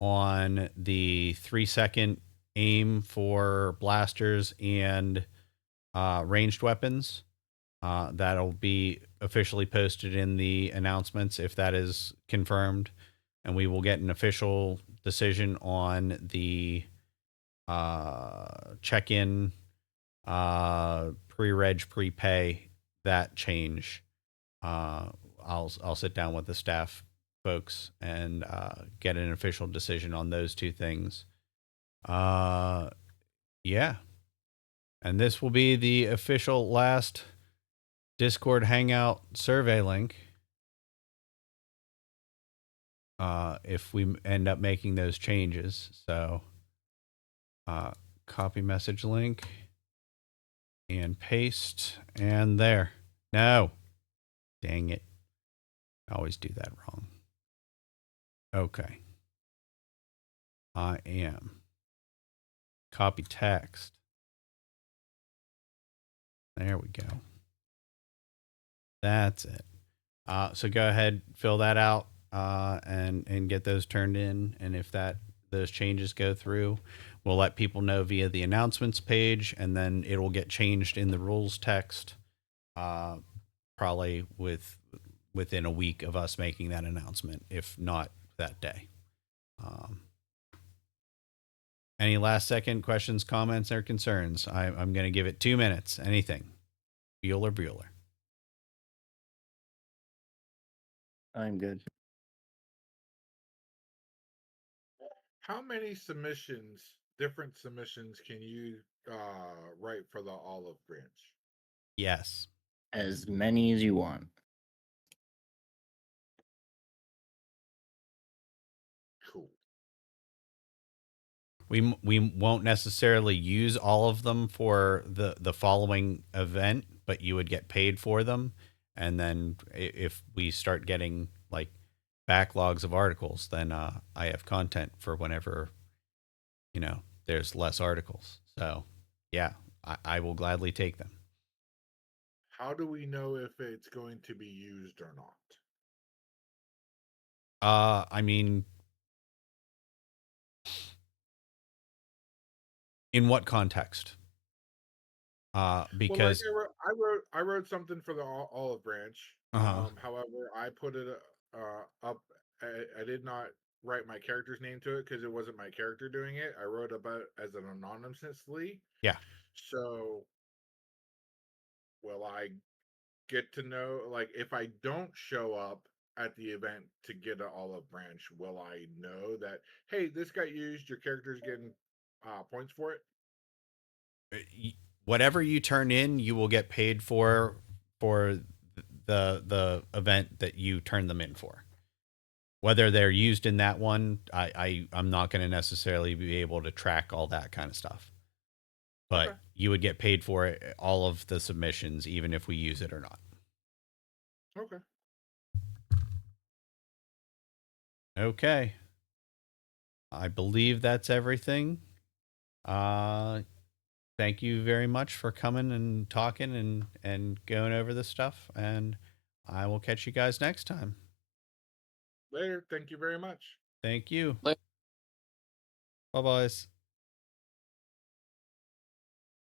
on the 3-second aim for blasters and ranged weapons. That'll be officially posted in the announcements if that is confirmed. And we will get an official decision on the check-in, pre-reg, prepay, that change. I'll sit down with the staff folks and get an official decision on those two things. Yeah. And this will be the official last Discord Hangout survey link. If we end up making those changes. So copy message link and paste, and there. No. Dang it. I always do that wrong. Okay. I am. Copy text. There we go. That's it. So go ahead, fill that out, and get those turned in. And if those changes go through, we'll let people know via the announcements page, and then it will get changed in the rules text, probably within a week of us making that announcement, if not that day. Any last second questions, comments, or concerns? I'm going to give it 2 minutes. Anything. Bueller. I'm good. How many different submissions can you write for the olive branch? Yes. As many as you want. Cool. We won't necessarily use all of them for the following event, but you would get paid for them. And then if we start getting like backlogs of articles, then I have content for whenever, there's less articles. So yeah, I will gladly take them. How do we know if it's going to be used or not? I mean, In what context? Because well, like I wrote something for the olive branch. However, I put it up. I did not write my character's name to it because it wasn't my character doing it. I wrote about it as an anonymously. yeah, So, will I get to know, like, if I don't show up at the event to get an olive branch, will I know that, hey, this got used, your character's getting points for it? whatever you turn in, you will get paid for the event that you turn them in for. Whether they're used in that one, I'm not going to necessarily be able to track all that kind of stuff. But Okay. you would get paid for it, all of the submissions, even if we use it or not. Okay. Okay. I believe that's everything. Thank you very much for coming and talking and going over this stuff. And I will catch you guys next time. Later. Thank you very much. Thank you. Later. Bye-bye.